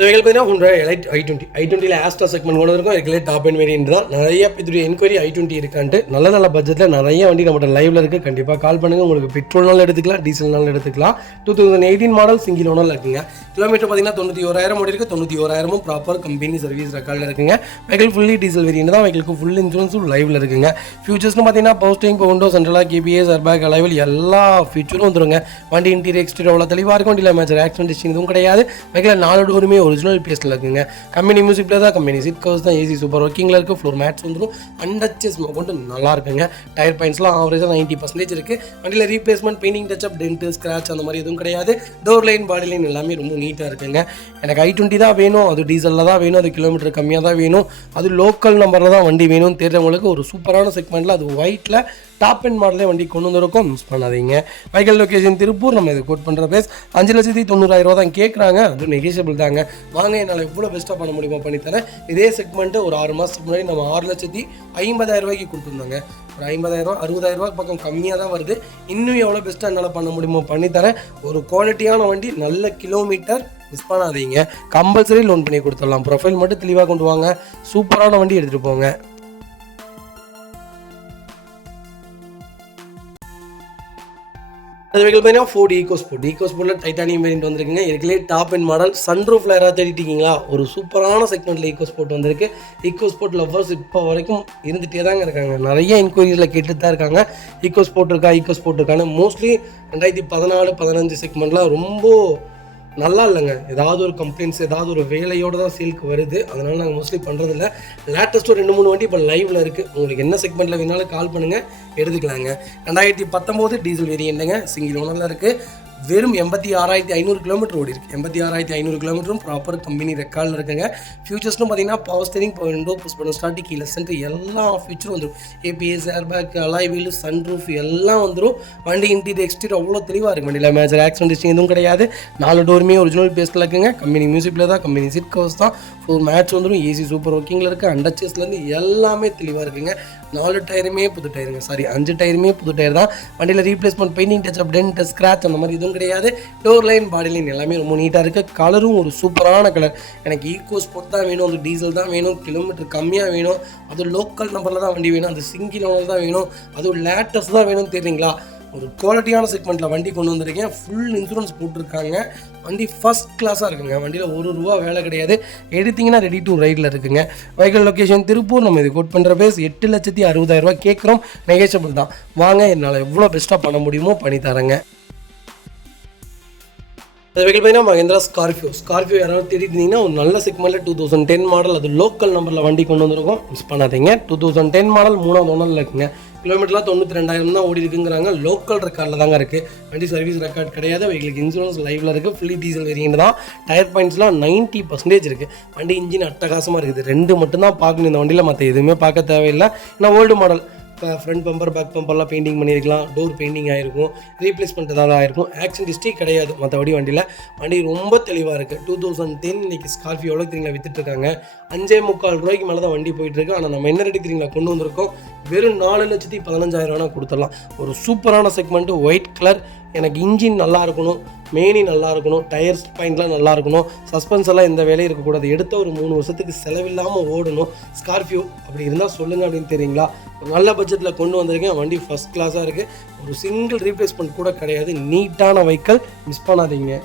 வெஹிக்கிள் பார்த்தீங்கன்னா i20 ஆஸ்ட்ரா செக்மெண்ட் கொண்டு இருக்கும். இதுக்குள்ளே டாப் அண்ட் வேரியன்ட் தான். நிறைய பேருடைய என்கொயரி i20 இருக்கான்ட்டு. நல்ல பட்ஜெட்டில் நிறைய வண்டி நம்மகிட்ட லைவில் இருக்குது. கண்டிப்பாக கால் பண்ணுங்கள். உங்களுக்கு பெட்ரோல்னாலும் எடுத்துக்கலாம், டீசல்னாலும் எடுத்துக்கலாம். 2018 மாடல் சிங்கிள் ஓனரில் இருக்குங்க. கிலோமீட்டர் பார்த்தீங்கன்னா 91,000 ஓடி இருக்குது. 91,000 ப்ராப்பர் கம்பெனி சர்வீஸ் ரெக்கார்டில் இருக்குங்க. வெஹிக்கிள் ஃபுல்லி டீசல் வேரியன்ட் தான். வெஹிக்கிளுக்கு ஃபுல் இன்சூரன்ஸும் லைவில் இருக்குங்க. ஃபியூச்சர்ஸ்னு பார்த்தீங்கன்னா power steering, power windows, central ABS, airbag, alloy wheel எல்லா ஃபியூச்சரும் வந்துருங்க. வண்டி இன்டீரியர் எக்ஸ்டீரியர் அவ்வளோ தெளிவாக இருக்கும். வண்டியில் மேட்ச் ஆக்சிடென்ட் டிஸ்டிங் எதுவும் கிடையாது. வெஹிக்கிள் 4 டோருமே ஒரிஜினல் பேஸ்ட்டில் இருக்குங்க. கம்பெனி மியூசிக் தான், கம்பெனி சீட் கவர்ஸ் தான், ஏசி சூப்பர் ஒர்க்கிங்கில் இருக்குது. ஃப்ளோர் மேட்ச் வந்துடும். அண்டச்சஸ் கொண்டு நல்லா இருக்குங்க. டயர் பாயிண்ட்ஸ்லாம் ஆவரேஜாக 90% இருக்குது. வண்டியில் replacement, painting touch-up, tent, scratch அந்த மாதிரி எதுவும் கிடையாது. டோர் லைன், பாடி லைன் எல்லாமே ரொம்ப நீட்டாக இருக்குங்க. எனக்கு i20 தான் வேணும், அது டீசலில் தான் வேணும், அது கிலோமீட்டர் கம்மியாக தான் வேணும், அது லோக்கல் நம்பரில் தான் வண்டி வேணும்னு தெரிஞ்சவங்களுக்கு ஒரு சூப்பரான செக்மெண்ட்டில், அது ஒயிட்டில் டாப் அண்ட் மாடலே வண்டி கொண்டு வந்திருக்கோம். மிஸ் பண்ணாதீங்க. வைக்கல் லொக்கேஷன் திருப்பூர். நம்ம இது கோட் பண்ணுற பேஸ் 5,90,000 தான் கேட்குறாங்க. அது நெகோஷியபிள் தாங்க. வாங்க, என்னால் எவ்வளோ பெஸ்ட்டாக பண்ண முடியுமோ பண்ணித்தரேன். இதே செக்மெண்ட்டு ஒரு 6 மாதத்துக்கு முன்னாடி நம்ம 6,50,000 கொடுத்துருந்தோங்க. ஒரு 50,000 60,000 பக்கம் கம்மியாக தான் வருது. இன்னும் எவ்வளோ பெஸ்ட்டாக என்னால் பண்ண முடியுமோ பண்ணித்தரேன். ஒரு குவாலிட்டியான வண்டி, நல்ல கிலோமீட்டர், மிஸ் பண்ணாதீங்க. கம்பல்சரி லோன் பண்ணி கொடுத்துடலாம். ப்ரொஃபைல் மட்டும் தெளிவாக கொண்டு வாங்க. சூப்பரான வண்டி எடுத்துகிட்டு போங்க. அது வெஹிக்கிள் பார்த்தீங்கன்னா ஃபோர்ட் ஈகோஸ்போர்ட்டில் டைட்டானியம் வேரியன்ட் வந்திருக்குங்க. இதுக்குள்ளே டாப் அண்ட் மாடல் சன்ரூஃபில் யாராவது தேடிட்டீங்களா, ஒரு சூப்பரான செக்மெண்ட்டில் ஈகோஸ்போர்ட் வந்திருக்கு. ஈகோஸ்போர்ட் லவ்வர்ஸ் இப்போ வரைக்கும் இருந்துகிட்டே தாங்க இருக்காங்க. நிறைய என்கொயரிஸில் கேட்டுட்டு தான் இருக்காங்க ஈகோஸ்போர்ட் இருக்கான்னு. மோஸ்ட்லி 2014-15 செக்மெண்ட்லாம் ரொம்ப நல்லா இல்லைங்க. ஏதாவது ஒரு கம்ப்ளைண்ட்ஸ், ஏதாவது ஒரு வேலையோடு தான் சேலுக்கு வருது. அதனால் நாங்கள் மோஸ்ட்லி பண்ணுறதில்ல. லேட்டஸ்ட்டு 2-3 வண்டி இப்போ லைவில் இருக்குது. உங்களுக்கு என்ன செக்மெண்ட்டில் வேணாலும் கால் பண்ணுங்கள், எடுத்துக்கலாங்க. 2019 டீசல் வேரியண்ட்டுங்க, சிங்கிள் ஓனரில் இருக்குது. வெறும் 86,500 கிலோமீட்டர் ஓடி இருக்குது. 86,500 கிலோமீட்டரும் ப்ராப்பர் கம்பெனி ரெக்கார்டில் இருக்குங்க. ஃபியூச்சர்ஸ்னு பார்த்தீங்கன்னா power steering, window push button start, கீழே சென்டர் எல்லா ஃபியூச்சரும் வந்துடும். ABS, airbag, alloy wheel, sunroof எல்லாம் வந்துடும். வண்டி இன்டீரியர் எக்ஸ்டீரியர் அவ்வளோ தெளிவாக இருக்குது. வண்டியில் மேஜர் ஆக்சிடென்ட் ஹிஸ்ட்ரி எதுவும் கிடையாது. 4 டோருமே ஒரிஜினல் பேஸ்டில் இருக்குங்க. கம்பெனி மியூசிக்கில் தான், கம்பெனி சீட் கவர்ஸ் தான், ஃபுல் மேட்ச் வந்துடும். ஏசி சூப்பர் ஒர்க்கிங்கில் இருக்குது. அண்டர்ச்சேஸ்லேருந்து எல்லாமே தெளிவாக இருக்குங்க. 4 டயருமே புது டயருங்க, 5 டயருமே புது டயர் தான். வண்டியில் replacement, painting touch up, dent, scratch அந்த மாதிரி எதுவும் கிடையாது. டோர் லைன், பாடி லைன் எல்லாமே ரொம்ப நீட்டாக இருக்குது. கலரும் ஒரு சூப்பரான கலர். எனக்கு ஈகோஸ்போர்ட் தான் வேணும், அது டீசல் தான் வேணும், கிலோமீட்டர் கம்மியாக வேணும், அது லோக்கல் நம்பரில் தான் வண்டி வேணும், அது சிங்கிள் ஓனர் தான் வேணும், அதுவும் லேட்டஸ்ட் தான் வேணும்னு தெரியுங்களா. ஒரு குவாலிட்டியான செக்மெண்ட்டில் வண்டி கொண்டு வந்திருக்கேன். ஃபுல் இன்சூரன்ஸ் போட்டிருக்காங்க. வண்டி ஃபஸ்ட் கிளாஸாக இருக்குங்க. வண்டியில் ₹1 வேலை கிடையாது. எடுத்திங்கன்னா ரெடி டு ரைடில் இருக்குங்க. Vehicle location Tiruppur. நம்ம இது கோட் பண்ணுற பேஸ் 8,60,000 கேட்குறோம். நெகோஷியபிள் தான். வாங்க, என்னால் எவ்வளோ பெஸ்ட்டாக பண்ண முடியுமோ பண்ணி தரேங்க. அது வெஹிக்கிள் பார்த்தீங்கன்னா மஹேந்திரா ஸ்கார்பியோ யாராவது தேடிட்டீங்கன்னா ஒரு நல்ல செக்மெண்ட்டில் 2010 மாடல், அது லோக்கல் நம்பரில் வண்டி கொண்டு வந்திருக்கோம். மிஸ் பண்ணாதீங்க. 2010 மாடல் 3ஆவது ஓனரில் இருக்குங்க. கிலோமீட்டர்லாம் 92,000 தான் ஓடி இருக்குங்கிறாங்க. லோக்கல் ரெக்கார்டில் தாங்க இருக்குது. வண்டி சர்வீஸ் ரெக்கார்ட் கிடையாது. வெஹிக்கிளுக்கு இன்சூரன்ஸ் லைவில் இருக்குது. ஃபுல்லி டீசல் வேரியன்ட் தான். டயர் பாயிண்ட்ஸ்லாம் 90% இருக்குது. வண்டி இன்ஜின் அட்டகாசமாக இருக்குது. 2 மட்டும்தான் பார்க்கணும் இந்த வண்டியில், மற்ற எதுவுமே பார்க்க தேவையில்லை. ஏன்னா ஓல்டு மாடல். இப்போ ஃப்ரண்ட் பம்பர், பேக் பம்பர்லாம் பெயிண்டிங் பண்ணியிருக்கலாம். டோர் பெயிண்டிங் ஆகிருக்கும், ரீப்ளேஸ்மெண்ட் ஏதாவது ஆகிருக்கும். ஆக்சிடென்ட் ஹிஸ்ட்ரி கிடையாது மற்றபடி வண்டி ரொம்ப தெளிவாக இருக்குது. 2010 இன்றைக்கி ஸ்கார்பியோ எவ்வளோ தெரியுங்களா விற்றுட்ருக்காங்க, ₹5,45,000 மேலே தான் வண்டி போயிட்டுருக்கு. ஆனால் நம்ம என்ன ரேட்டு தெரியுங்களா கொண்டு வந்திருக்கோம், வெறும் ₹4,15,000 கொடுத்துடலாம். ஒரு சூப்பரான செக்மெண்ட்டு, ஒயிட் கலர். எனக்கு இன்ஜின் நல்லா இருக்கணும், மேனி நல்லா இருக்கணும், டயர்ஸ் பாயிண்ட்லாம் நல்லா இருக்கணும், சஸ்பென்ஸ் எல்லாம் எந்த வேலையும் இருக்கக்கூடாது. எடுத்த ஒரு 3 வருஷத்துக்கு செலவில்லாமல் ஓடணும். ஸ்கார்பியோ அப்படி இருந்தால் சொல்லுங்கள் அப்படின்னு தெரியுங்களா. ஒரு நல்ல பட்ஜெட்டில் கொண்டு வந்திருக்கேன். வண்டி ஃபஸ்ட் கிளாஸாக இருக்குது. ஒரு சிங்கிள் ரீப்ளேஸ்மெண்ட் கூட கிடையாது. நீட்டான வெஹிக்கிள், மிஸ் பண்ணாதீங்க.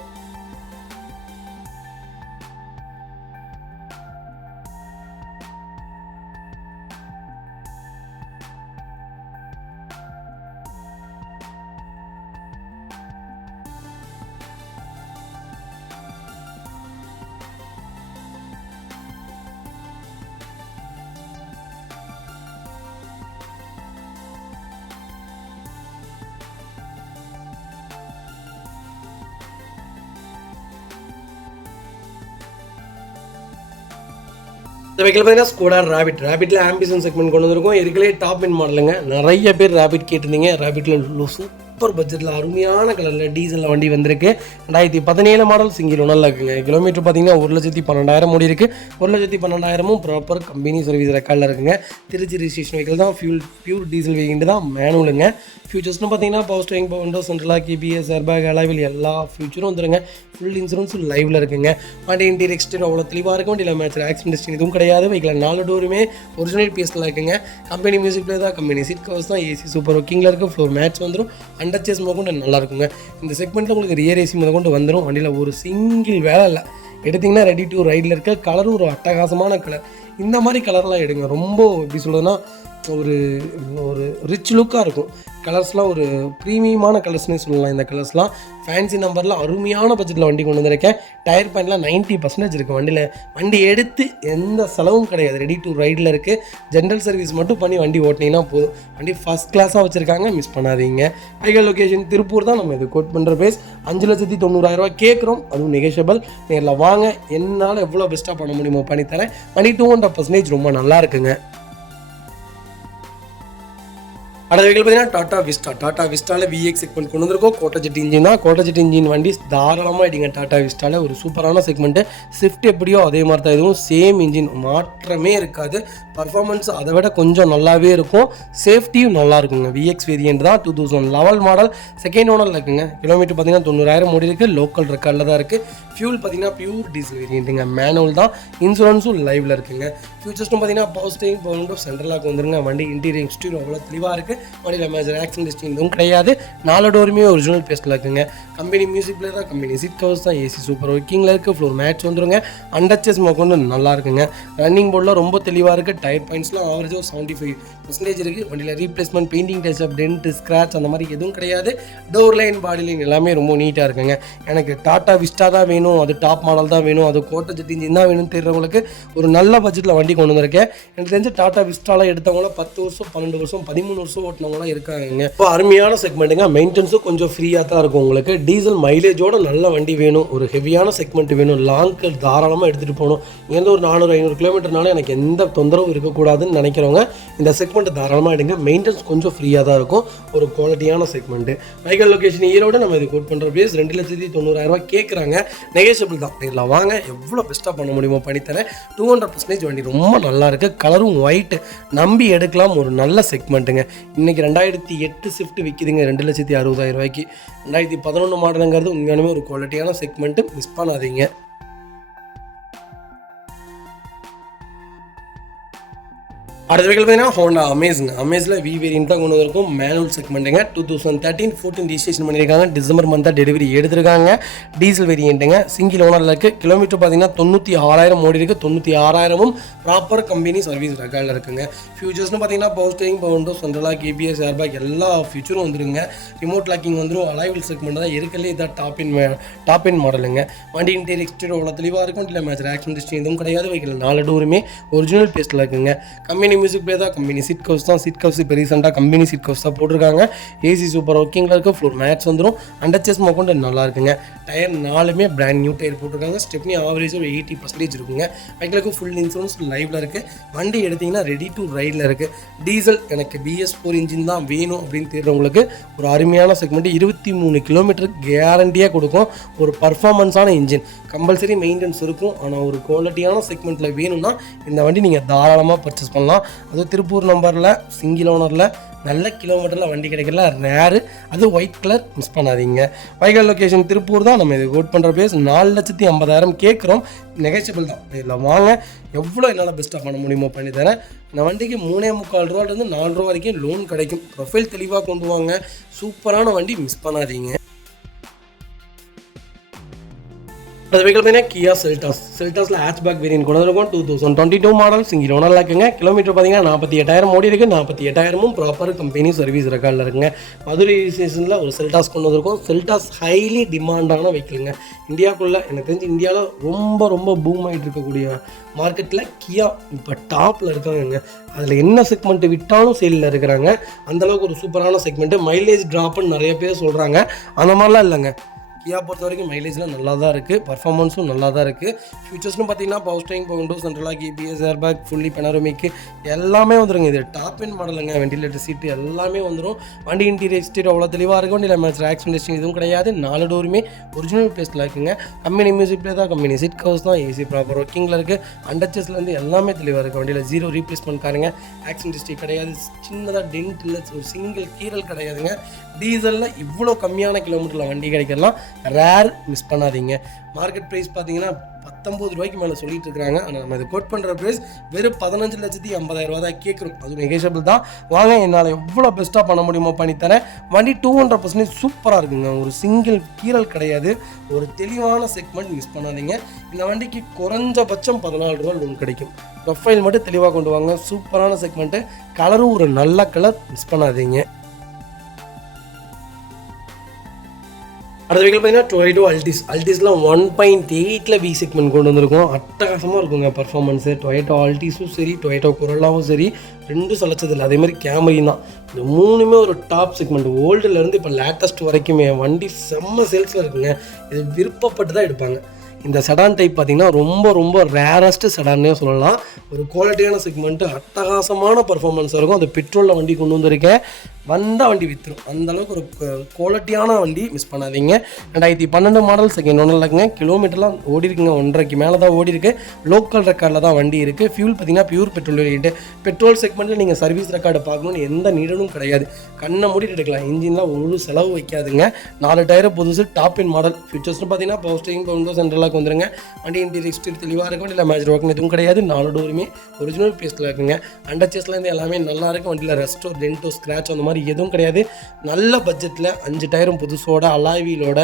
இந்த வெஹிக்கிள் பார்த்தீங்கன்னா ஸ்கோடா ரேபிட்டில் ஆம்பிஷன் செக்மெண்ட் கொண்டு வந்திருக்கோம். இதுக்குள்ளே டாப் அண்ட் மாடலுங்க. நிறைய பேர் ரேபிட் கேட்டிருந்தீங்க. ரேபிட்டில் சூப்பர் பட்ஜெட்டில் அருமையான கலரில் டீசலில் வண்டி வந்திருக்கு. 2017 மாடல் சிங்கிள் ஓனரில் இருக்குங்க. கிலோமீட்டர் பார்த்தீங்கன்னா 1,12,000 ஓடி இருக்குது. 1,12,000 ப்ராப்பர் கம்பெனி சர்வீஸ் ரெக்கார்டில் இருக்குங்க. திருச்சி ரிஜிஸ்ட்ரேஷன் வெஹிக்கிள் தான். பியூர் டீசல் வேரியண்ட் தான், மேனுவலுங்க. ஃபியூச்சர்ஸ்னு பார்த்தீங்கன்னா power steering, window central lock, ABS, airbag, alloy wheel எல்லா ஃபியூச்சரும் வந்துருங்க. ஃபுல் இன்சூரன்ஸும் லைவில் இருக்குங்க. வண்டி இன்டீரியர் எக்ஸ்டீரியர் அவ்வளோ தெளிவாக இருக்கும். வண்டியில் மேட்ச் ஆக்சிடென்ட் ஹிஸ்ட்ரி எதுவும் கிடையாது. வெஹிக்கில் 4 டோருமே ஒரிஜினல் பேஸில் இருக்குங்க. கம்பெனி மியூசிக் பிளே தான், கம்பெனி சீட் கவர்ஸ் தான், ஏசி சூப்பர் ஒர்க்கிங்கில் இருக்குது. ஃப்ளோர் மேட்ச் வந்துடும். அண்டர்ச்சேஸ் முதற்கொண்டு நல்லா இருக்குங்க. இந்த செக்மெண்ட்டில் உங்களுக்கு ரியர் ஏசி முதற்கொண்டு வந்துடும். வண்டியில் ஒரு சிங்கிள் வேலை இல்லை. எடுத்திங்கன்னா ரெடி டு ரைடில் இருக்க. கலரும் ஒரு அட்டகாசமான கலர். இந்த மாதிரி கலர்லாம் எடுங்க. ரொம்ப எப்படி சொல்கிறதுனா ஒரு ரிச் லுக்காக இருக்கும். கலர்ஸ்லாம் ஒரு ப்ரீமியமான கலர்ஸ்னே சொல்லலாம். இந்த கலர்ஸ்லாம் ஃபேன்சி நம்பரில் அருமையான பட்ஜெட்டில் வண்டி கொண்டு வந்திருக்கேன். டயர் பாயிண்ட்லாம் 90% இருக்குது வண்டியில். வண்டி எடுத்து எந்த செலவும் கிடையாது. ரெடி டு ரைடில் இருக்குது. ஜென்ரல் சர்வீஸ் மட்டும் பண்ணி வண்டி ஓட்டினீங்கன்னா போதும். வண்டி ஃபஸ்ட் கிளாஸாக வச்சுருக்காங்க, மிஸ் பண்ணாதீங்க. வெஹிக்கிள் லொக்கேஷன் திருப்பூர் தான். நம்ம இது கோட் பண்ணுற பேஸ் 5,90,000 கேட்குறோம். அதுவும் நெகோஷியபிள். நேரில் வாங்க, என்னால் எவ்வளோ பெஸ்ட்டாக பண்ண முடியுமோ பண்ணித்தரேன். வண்டி 200% ரொம்ப நல்லா இருக்குங்க. அடுத்த வெஹிக்கிள் பார்த்தீங்கன்னா டாடா விஸ்டாவில் VX செக்மெண்ட் கொண்டு வந்திருக்கோம். கோட்டஜெட் இன்ஜின் தான். கோட்டஜெட் இன்ஜின் வண்டி தாராளமாக இடிங்க. டாடா விஸ்டாவில் ஒரு சூப்பரான செக்மெண்ட்டு. ஸ்விஃப்ட் எப்படியோ அதே மாதிரி தான் இதுவும் சேம் இன்ஜின், மாற்றமே இருக்காது. பர்ஃபார்மன்ஸ் அதை விட கொஞ்சம் நல்லாவே இருக்கும். சேஃப்டியும் நல்லா இருக்குங்க. VX வேரியண்ட் தான். 2011 மாடல், செகண்ட் ஓனரில் இருக்குங்க. கிலோமீட்டர் பார்த்தீங்கன்னா 90,000 ஓடி இருக்குது. லோக்கல் ரெக்கார்டில் தான் இருக்குது. ஃபியூல் பார்த்தீங்கன்னா பியூர் டீசல் வேரியண்ட்டுங்க, மேனுவல் தான். இன்சூரன்ஸும் லைவில் இருக்குங்க. ஃபியூச்சர்ஸ்டும் பார்த்தீங்கன்னா power steering, power window, central lock வந்துருங்க. வண்டி இன்டீரியர் எக்ஸ்டீரியர் அவ்வளோ தெளிவாக இருக்குது. வண்டியில் மேஜர் ஆக்சிடென்ட் ஹிஸ்ட்ரி எதுவும் கிடையாது. 4 டோருமே ஒரிஜினல் பேஸ்ட்டில் இருக்குங்க. கம்பெனி மியூசிக் பிளேயர் தான், கம்பெனி சீட் கவர்ஸ் தான், ஏசி சூப்பர் ஒர்க்கிங்கில் இருக்குது, ஃப்ளோர் மேட்ச் வந்துருங்க, அண்டர்ச்சஸ் கொண்டு நல்லா இருக்குங்க. ரன்னிங் போர்டில் ரொம்ப தெளிவாக இருக்குது. டயர் பாயிண்ட்ஸ்லாம் ஆவரேஜாக 75% இருக்குது. வண்டியில் replacement, painting touch up, dent, scratch அந்த மாதிரி எதுவும் கிடையாது. டோர் லைன், பாடி லைன் எல்லாமே ரொம்ப நீட்டாக இருக்குங்க. எனக்கு டாடா விஸ்டா தான் வேணும், அது டாப் மாடல் தான் வேணும், அது கோட்டை ஜெட் இன்ஜின் தான் வேணும்னு தெரிகிறவங்களுக்கு ஒரு நல்ல பட்ஜெட்டில் வண்டி கொண்டு வந்திருக்கேன். எனக்கு தெரிஞ்சு டாடா விஸ்டாலாம் எடுத்தவங்களாம் 10 வருஷம் 12 வருஷம் 13 வருஷம் ஓட்டினவங்களாம் இருக்காங்க. இப்போ அருமையான செக்மெண்ட்டுங்க. மெயின்டெனன்ஸும் கொஞ்சம் ஃப்ரீயாக தான் இருக்கும் உங்களுக்கு. டீசல் மைலேஜோட நல்ல வண்டி வேணும், ஒரு ஹெவியான செக்மெண்ட் வேணும், லாங்க்கு தாராளமாக எடுத்துகிட்டு போகணும், இங்கேருந்து ஒரு 400-500 கிலோமீட்டர்னால எனக்கு எந்த தொந்தரவும் இருக்கக்கூடாதுன்னு நினைக்கிறவங்க இந்த செக்மெண்ட் தாராளமாக எடுங்க. மெயின்டெனன்ஸ் கொஞ்சம் ஃப்ரீயாக தான் இருக்கும், ஒரு குவாலிட்டியான செக்மெண்ட்டு. Vehicle location Erode. நம்ம இது கோட் பண்ணுற பிளேஸ் 2,90,000 கேட்குறாங்க. நெகோஷியபிள் தான். இதில் வாங்க, எவ்வளோ பெஸ்ட்டாக பண்ண முடியுமோ பண்ணித்தரேன். 200% வண்டி ரொம்ப நல்லா இருக்குது. கலரும் ஒயிட், நம்பி எடுக்கலாம். ஒரு நல்ல செக்மெண்ட்டுங்க. இன்றைக்கி 2008 ஸ்விஃப்ட் விற்கிதுங்க 2,60,000. 2011 மாடலுங்கிறது உண்மையாலுமே ஒரு குவாலிட்டியான செக்மெண்ட்டு. மிஸ் பண்ணாதீங்க. அடுத்த வெஹிக்கல் பார்த்தீங்கன்னா ஹோண்டா அமேஸுங்க. அமேஸில் வி வேரியன்ட் தான் கொண்டு வந்திருக்கும். மேனுவல் செக்மெண்ட்டுங்க. 2013-14 ரிஜிஸ்ட்ரேஷன் பண்ணியிருக்காங்க. டிசம்பர் மந்தாக டெலிவரி எடுத்திருக்காங்க. டீசல் வேரியண்ட்டுங்க. சிங்கிள் ஓனரில் இருக்குது. கிலோமீட்டர் பார்த்தீங்கன்னா 96,000 ஓடி இருக்குது. 96,000ம் ப்ராப்பர் கம்பெனி சர்வீஸ் ரெக்கார்டில் இருக்குங்க. ஃபியூச்சர்ஸ்னு பார்த்தீங்கன்னா பவர் ஸ்டீரிங், பவர் விண்டோ, சென்ட்ரலாக கேபிஎஸ், ஏர்பேக் எல்லா ஃபியூச்சரும் வந்துருங்க. ரிமோட் லாக்கிங் வந்துடும். அலைவில் செக்மெண்ட் தான் இருக்கலே. இதான் டாப் இன் மாடலுங்க. வண்டி இன்டீரியர் எக்ஸ்டீரியர் அவ்வளோ தெளிவாக இருக்கும். இல்லை மேட்ச் ஆக்சிடென்ட் ஹிஸ்ட்ரி எதுவும் கிடையாது. வெஹிக்கல் 4 டோருமே ஒரிஜினல் பேஸ்ட்டில் இருக்குங்க. கம்பெனி மியூசிக் பிளே தான், கம்பெனி சீட் கவர்ஸ் தான். சீட் கவர்ஸ் இப்போ ரீசெண்டாக கம்பெனி சீட் கவர்ஸ் தான் போட்டிருக்காங்க. ஏசி சூப்பர் ஒர்க்கிங்கில் இருக்குது. ஃப்ளோர் மேட்ச் வந்துடும். அண்டர்ச்சஸ் கொண்டு நல்லா இருக்குங்க. டயர் 4மே பிராண்ட் நியூ டயர் போட்டிருக்காங்க. ஸ்டெப்னி ஆவரேஜ் ஒரு 80% இருக்குங்க. வெஹிக்கலுக்கு ஃபுல் இன்சூரன்ஸ் லைவில் இருக்குது. வண்டி எடுத்திங்கன்னா ரெடி டு ரைடில் இருக்குது. டீசல் எனக்கு BS4 இன்ஜின் தான் வேணும் அப்படின்னு தெரிகிறவங்களுக்கு ஒரு அருமையான செக்மெண்ட். 23 கிலோமீட்டர் கேரண்டியாக கொடுக்கும். ஒரு பர்ஃபார்மன்ஸான இன்ஜின். கம்பல்சரி மெயின்டெனன்ஸ் இருக்கும். ஆனால் ஒரு குவாலிட்டியான செக்மெண்ட்டில் வேணும்னா இந்த வண்டி நீங்கள் தாராளமாக பர்ச்சேஸ் பண்ணலாம். அதுவும் திருப்பூர் நம்பரில் சிங்கிள் ஓனரில் நல்ல கிலோமீட்டரில் வண்டி கிடைக்கல, ரேரு. அது ஒயிட் கலர். மிஸ் பண்ணாதீங்க. வெஹிக்கல் லொகேஷன் திருப்பூர் தான். நம்ம இது கோட் பண்ணுற பிளேஸ். 4,50,000 கேட்குறோம். நெகோஷியபிள் தான். இதில் வாங்க, எவ்வளோ என்னால் பெஸ்ட்டாக பண்ண முடியுமோ பண்ணித்தரேன். இந்த வண்டிக்கு 3,3/4 4 வரைக்கும் லோன் கிடைக்கும். ப்ரொஃபைல் தெளிவாக கொண்டு வாங்க. சூப்பரான வண்டி. மிஸ் பண்ணாதீங்க. அது வெஹிக்கல் பார்த்தீங்கன்னா கியா செல்டாஸ். செல்டாஸில் ஹேட்ச்பேக் வேரியன்ட் கொண்டு வந்திருக்கும். 2022 மாடல். சிங்கிள் ஓனரில் இருக்குங்க. கிலோமீட்டர் பார்த்தீங்கன்னா 48,000 ஓடி இருக்குது. 48,000ம் ப்ராப்பர் கம்பெனி சர்வீஸ் ரெக்கார்டில் இருக்குங்க. மதுரை ஸ்டேஷனில் ஒரு செல்டாஸ் கொண்டு வந்திருக்கும். செல்டாஸ் ஹைலி டிமாண்டான வெஹிக்கிளுங்க. இந்தியாவுக்குள்ளே எனக்கு தெரிஞ்சு இந்தியாவில் ரொம்ப ரொம்ப பூம் ஆகிட்டு இருக்கக்கூடிய மார்க்கெட்டில் கியா இப்போ டாப்பில் இருக்காங்க. அதில் என்ன செக்மெண்ட்டு விட்டாலும் சேலில் இருக்கிறாங்க. அந்தளவுக்கு ஒரு சூப்பரான செக்மெண்ட்டு. மைலேஜ் ட்ராப்புன்னு நிறைய பேர் சொல்கிறாங்க. அந்த மாதிரிலாம் இல்லைங்க. கியா பொறுத்த வரைக்கும் மைலேஜ்லாம் நல்லா தான் இருக்குது. பர்ஃபார்மன்ஸும் நல்லா தான் இருக்குது. ஃபியூச்சர்ஸ்னு பார்த்தீங்கன்னா பவர் ஸ்டீரிங், பவர் விண்டோ, சென்ட்ரலாக கேபிஎஸ், ஏர்பேக், ஃபுல்லி பெனாரோமிக் எல்லாமே வந்துருங்க. இது டாப் இன் மாடலுங்க. வெண்டிலேட்டர் சீட்டு எல்லாமே வந்துடும். வண்டி இன்டீரியர் எக்ஸ்டீரியர் அவ்வளோ தெளிவாக இருக்கும். வண்டியில் மேட்ச் ஆக்சிடென்ட் ஹிஸ்ட்ரி எதுவும் கிடையாது. 4 டோருமே ஒரிஜினல் பிளேஸில் இருக்குங்க. கம்பெனி மியூசிக் பிளே தான், கம்பெனி சீட் கவர்ஸ் தான், ஏசி ப்ராப்பர் ஒர்க்கிங்கில் இருக்குது. அண்டர்ச்சஸ்லேருந்து எல்லாமே தெளிவாக இருக்குது. வண்டியில் 0 ரீப்ளேஸ்மெண்ட் காருங்க. ஆக்சிடென்ட் ஹிஸ்ட்ரி கிடையாது. சின்னதாக டென்ட் இல்லை, ஒரு சிங்கிள் கீரல் கிடையாதுங்க. டீசலில் இவ்வளோ கம்மியான கிலோமீட்டரில் வண்டி கிடைக்கலாம். ரேர். மிஸ் பண்ணாதீங்க. மார்க்கெட் ப்ரைஸ் பார்த்தீங்கன்னா 19 ரூபாய்க்கு மேலே சொல்லிட்டு இருக்காங்க. ஆனால் நம்ம இது கோட் பண்ணுற ப்ரைஸ் வெறும் 15,50,000 தான் கேட்குறோம். அது நெகோஷியபிள் தான். வாங்க, என்னால் எவ்வளோ பெஸ்ட்டாக பண்ண முடியுமோ பண்ணித்தரேன். வண்டி 200% சூப்பராக இருக்குங்க. ஒரு சிங்கிள் கீரல் கிடையாது. ஒரு தெளிவான செக்மெண்ட். மிஸ் பண்ணாதீங்க. இந்த வண்டிக்கு குறைஞ்சபட்சம் 14 ரூபா லோன் கிடைக்கும். ப்ரொஃபைல் மட்டும் தெளிவாக கொண்டு வாங்க. சூப்பரான செக்மெண்ட்டு. கலரும் ஒரு நல்ல கலர். மிஸ் பண்ணாதீங்க. அடுத்த வெஹிக்கல் பார்த்தீங்கன்னா டொயோட்டோ அல்டிஸ். அல்டிஸ்லாம் 1.8ல் வி செக்மெண்ட் கொண்டு வந்திருக்கும். அட்டகாசமாக இருக்குங்க பர்ஃபார்மன்ஸு. டொயோட்டோ அல்டிஸும் சரி, டொயோட்டோ கொரோலாவும் சரி, ரெண்டும் சலைச்சதில்லை. அதேமாதிரி கேமரியும் தான். இந்த 3மே ஒரு டாப் செக்மெண்ட். ஓல்டுலேருந்து இப்போ லேட்டஸ்ட் வரைக்குமே வண்டி செம்ம சேல்ஸில் இருக்குங்க. இது விருப்பப்பட்டு தான் எடுப்பாங்க. இந்த செடான் டைப் பார்த்திங்கன்னா ரொம்ப ரொம்ப ரேரஸ்ட்டு செடான்னே சொல்லலாம். ஒரு குவாலிட்டியான செக்மெண்ட்டு, அட்டகாசமான பர்ஃபார்மன்ஸாக இருக்கும். அது பெட்ரோலில் வண்டி கொண்டு வந்திருக்கேன். வந்தால் வண்டி விற்றுரும். அந்தளவுக்கு ஒரு குவாலிட்டியான வண்டி. மிஸ் பண்ணாதீங்க. 2012 மாடல் செகண்ட் ஓனரில் இருக்குங்க. கிலோமீட்டர்லாம் ஓடி இருக்குங்க. 1.5 மேலே தான் ஓடி இருக்குது. லோக்கல் ரெக்கார்டில் தான் வண்டி இருக்குது. ஃபியூல் பார்த்திங்கன்னா பியூர் பெட்ரோல் வேரியன்ட்டு. பெட்ரோல் செக்மெண்ட்டில் நீங்கள் சர்வீஸ் ரெக்கார்டு பார்க்கணுன்னு எந்த நீடனும் கிடையாது. கண்ணை மூடிட்டு எடுக்கலாம். இன்ஜின்லாம் ஒரு செலவு வைக்காதுங்க. 4 டயரு புதுசு. டாப் இன் மாடல். ஃபியூச்சர்ஸ்னு பார்த்தீங்கன்னா பவர் ஸ்டீரிங், பவர் விண்டோ, சென்ட்ரலாக வந்துருங்க. வண்டி இன்டீரியர் எக்ஸ்டீரியர் தெளிவாக இருக்கும். இல்லை மேஜர் ஒர்க் எதுவும் கிடையாது. 4 டோருமே ஒரிஜினல் பேஸ்ட்டில் இருக்குங்க. அண்டர்ச்சஸ்லேருந்து எல்லாமே நல்லா இருக்கும். வண்டியில் ரெஸ்ட்டோ, டென்ட்டோ, ஸ்க்ராட்ச் அந்த மாதிரி மாதிரி எதுவும் கிடையாது. நல்ல பட்ஜெட்டில் 5 டயரும் புதுசோட அலாய் வீலோட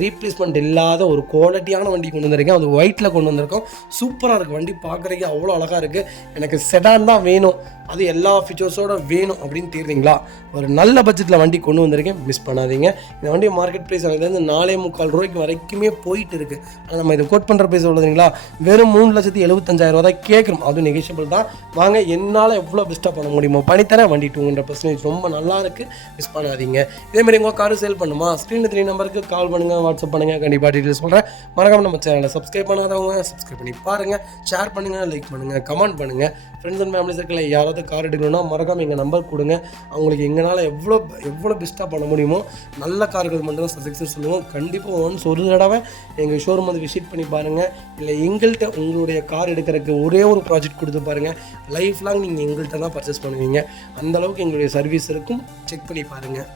ரீப்ளேஸ்மெண்ட் இல்லாத ஒரு குவாலிட்டியான வண்டி கொண்டு வந்திருக்கேன். அது ஒயிட்டில் கொண்டு வந்திருக்கோம். சூப்பராக இருக்குது வண்டி, பார்க்குறதுக்கு அவ்வளோ அழகாக இருக்குது. எனக்கு செடான் தான் வேணும், அது எல்லா ஃபீச்சர்ஸோடு வேணும் அப்படின்னு தெரியுறீங்களா? ஒரு நல்ல பட்ஜெட்டில் வண்டி கொண்டு வந்திருக்கேன், மிஸ் பண்ணாதீங்க. இந்த வண்டி மார்க்கெட் ப்ரைஸ் அதுலேருந்து 4.25 வரைக்குமே போயிட்டு இருக்குது. ஆனால் நம்ம இதை கோட் பண்ணுற ப்ரைஸ் சொல்லுறீங்களா, வெறும் 3,75,000 தான் கேட்குறோம். அதுவும் நெகோஷியபிள் தான். வாங்க, என்னால் எவ்வளோ பெஸ்ட்டாக பண்ண முடியுமோ பண்ணித்தரேன். வண்டி 200% ரொம்ப நல்லா இருக்குது, மிஸ் பண்ணாதீங்க. இதேமாதிரி உங்கள் காரு சேல் பண்ணுமா, ஸ்க்ரீனில் 3 நம்பருக்கு கால் பண்ணுங்கள், வாட்ஸ்அப் பண்ணுங்கள், கண்டிப்பாக டீட்டெயில்ஸ் சொல்கிறேன். மறக்காம நம்ம சேனலை சப்ஸ்கிரைப் பண்ணாதவங்க சப்ஸ்கிரைப் பண்ணி பாருங்கள், ஷேர் பண்ணுங்கள், லைக் பண்ணுங்கள், கமெண்ட் பண்ணுங்கள். ஃப்ரெண்ட்ஸ் அண்ட் ஃபேமிலி சர்க்கிளில் யாராவது கார் எடுக்கணும்னா மறக்காமல் எங்கள் நம்பர் கொடுங்க. அவங்களுக்கு எங்களால் எவ்வளோ பெஸ்ட்டாக பண்ண முடியுமோ நல்ல கார்கள் மட்டும் தான் சஜெக்ஷன் சொல்லுவோம். கண்டிப்பாக ஒன்ஸ் ஒரு தடவை எங்கள் ஷோரூம் வந்து விசிட் பண்ணி பாருங்கள். இல்லை எங்கள்கிட்ட உங்களுடைய கார் எடுக்கிறதுக்கு ஒரே ஒரு ப்ராஜெக்ட் கொடுத்து பாருங்கள். லைஃப் லாங் நீங்கள் எங்கள்கிட்ட தான் பர்ச்சேஸ் பண்ணுவீங்க. அந்தளவுக்கு எங்களுடைய சர்வீஸ் இருக்கும், செக் பண்ணி பாருங்கள்.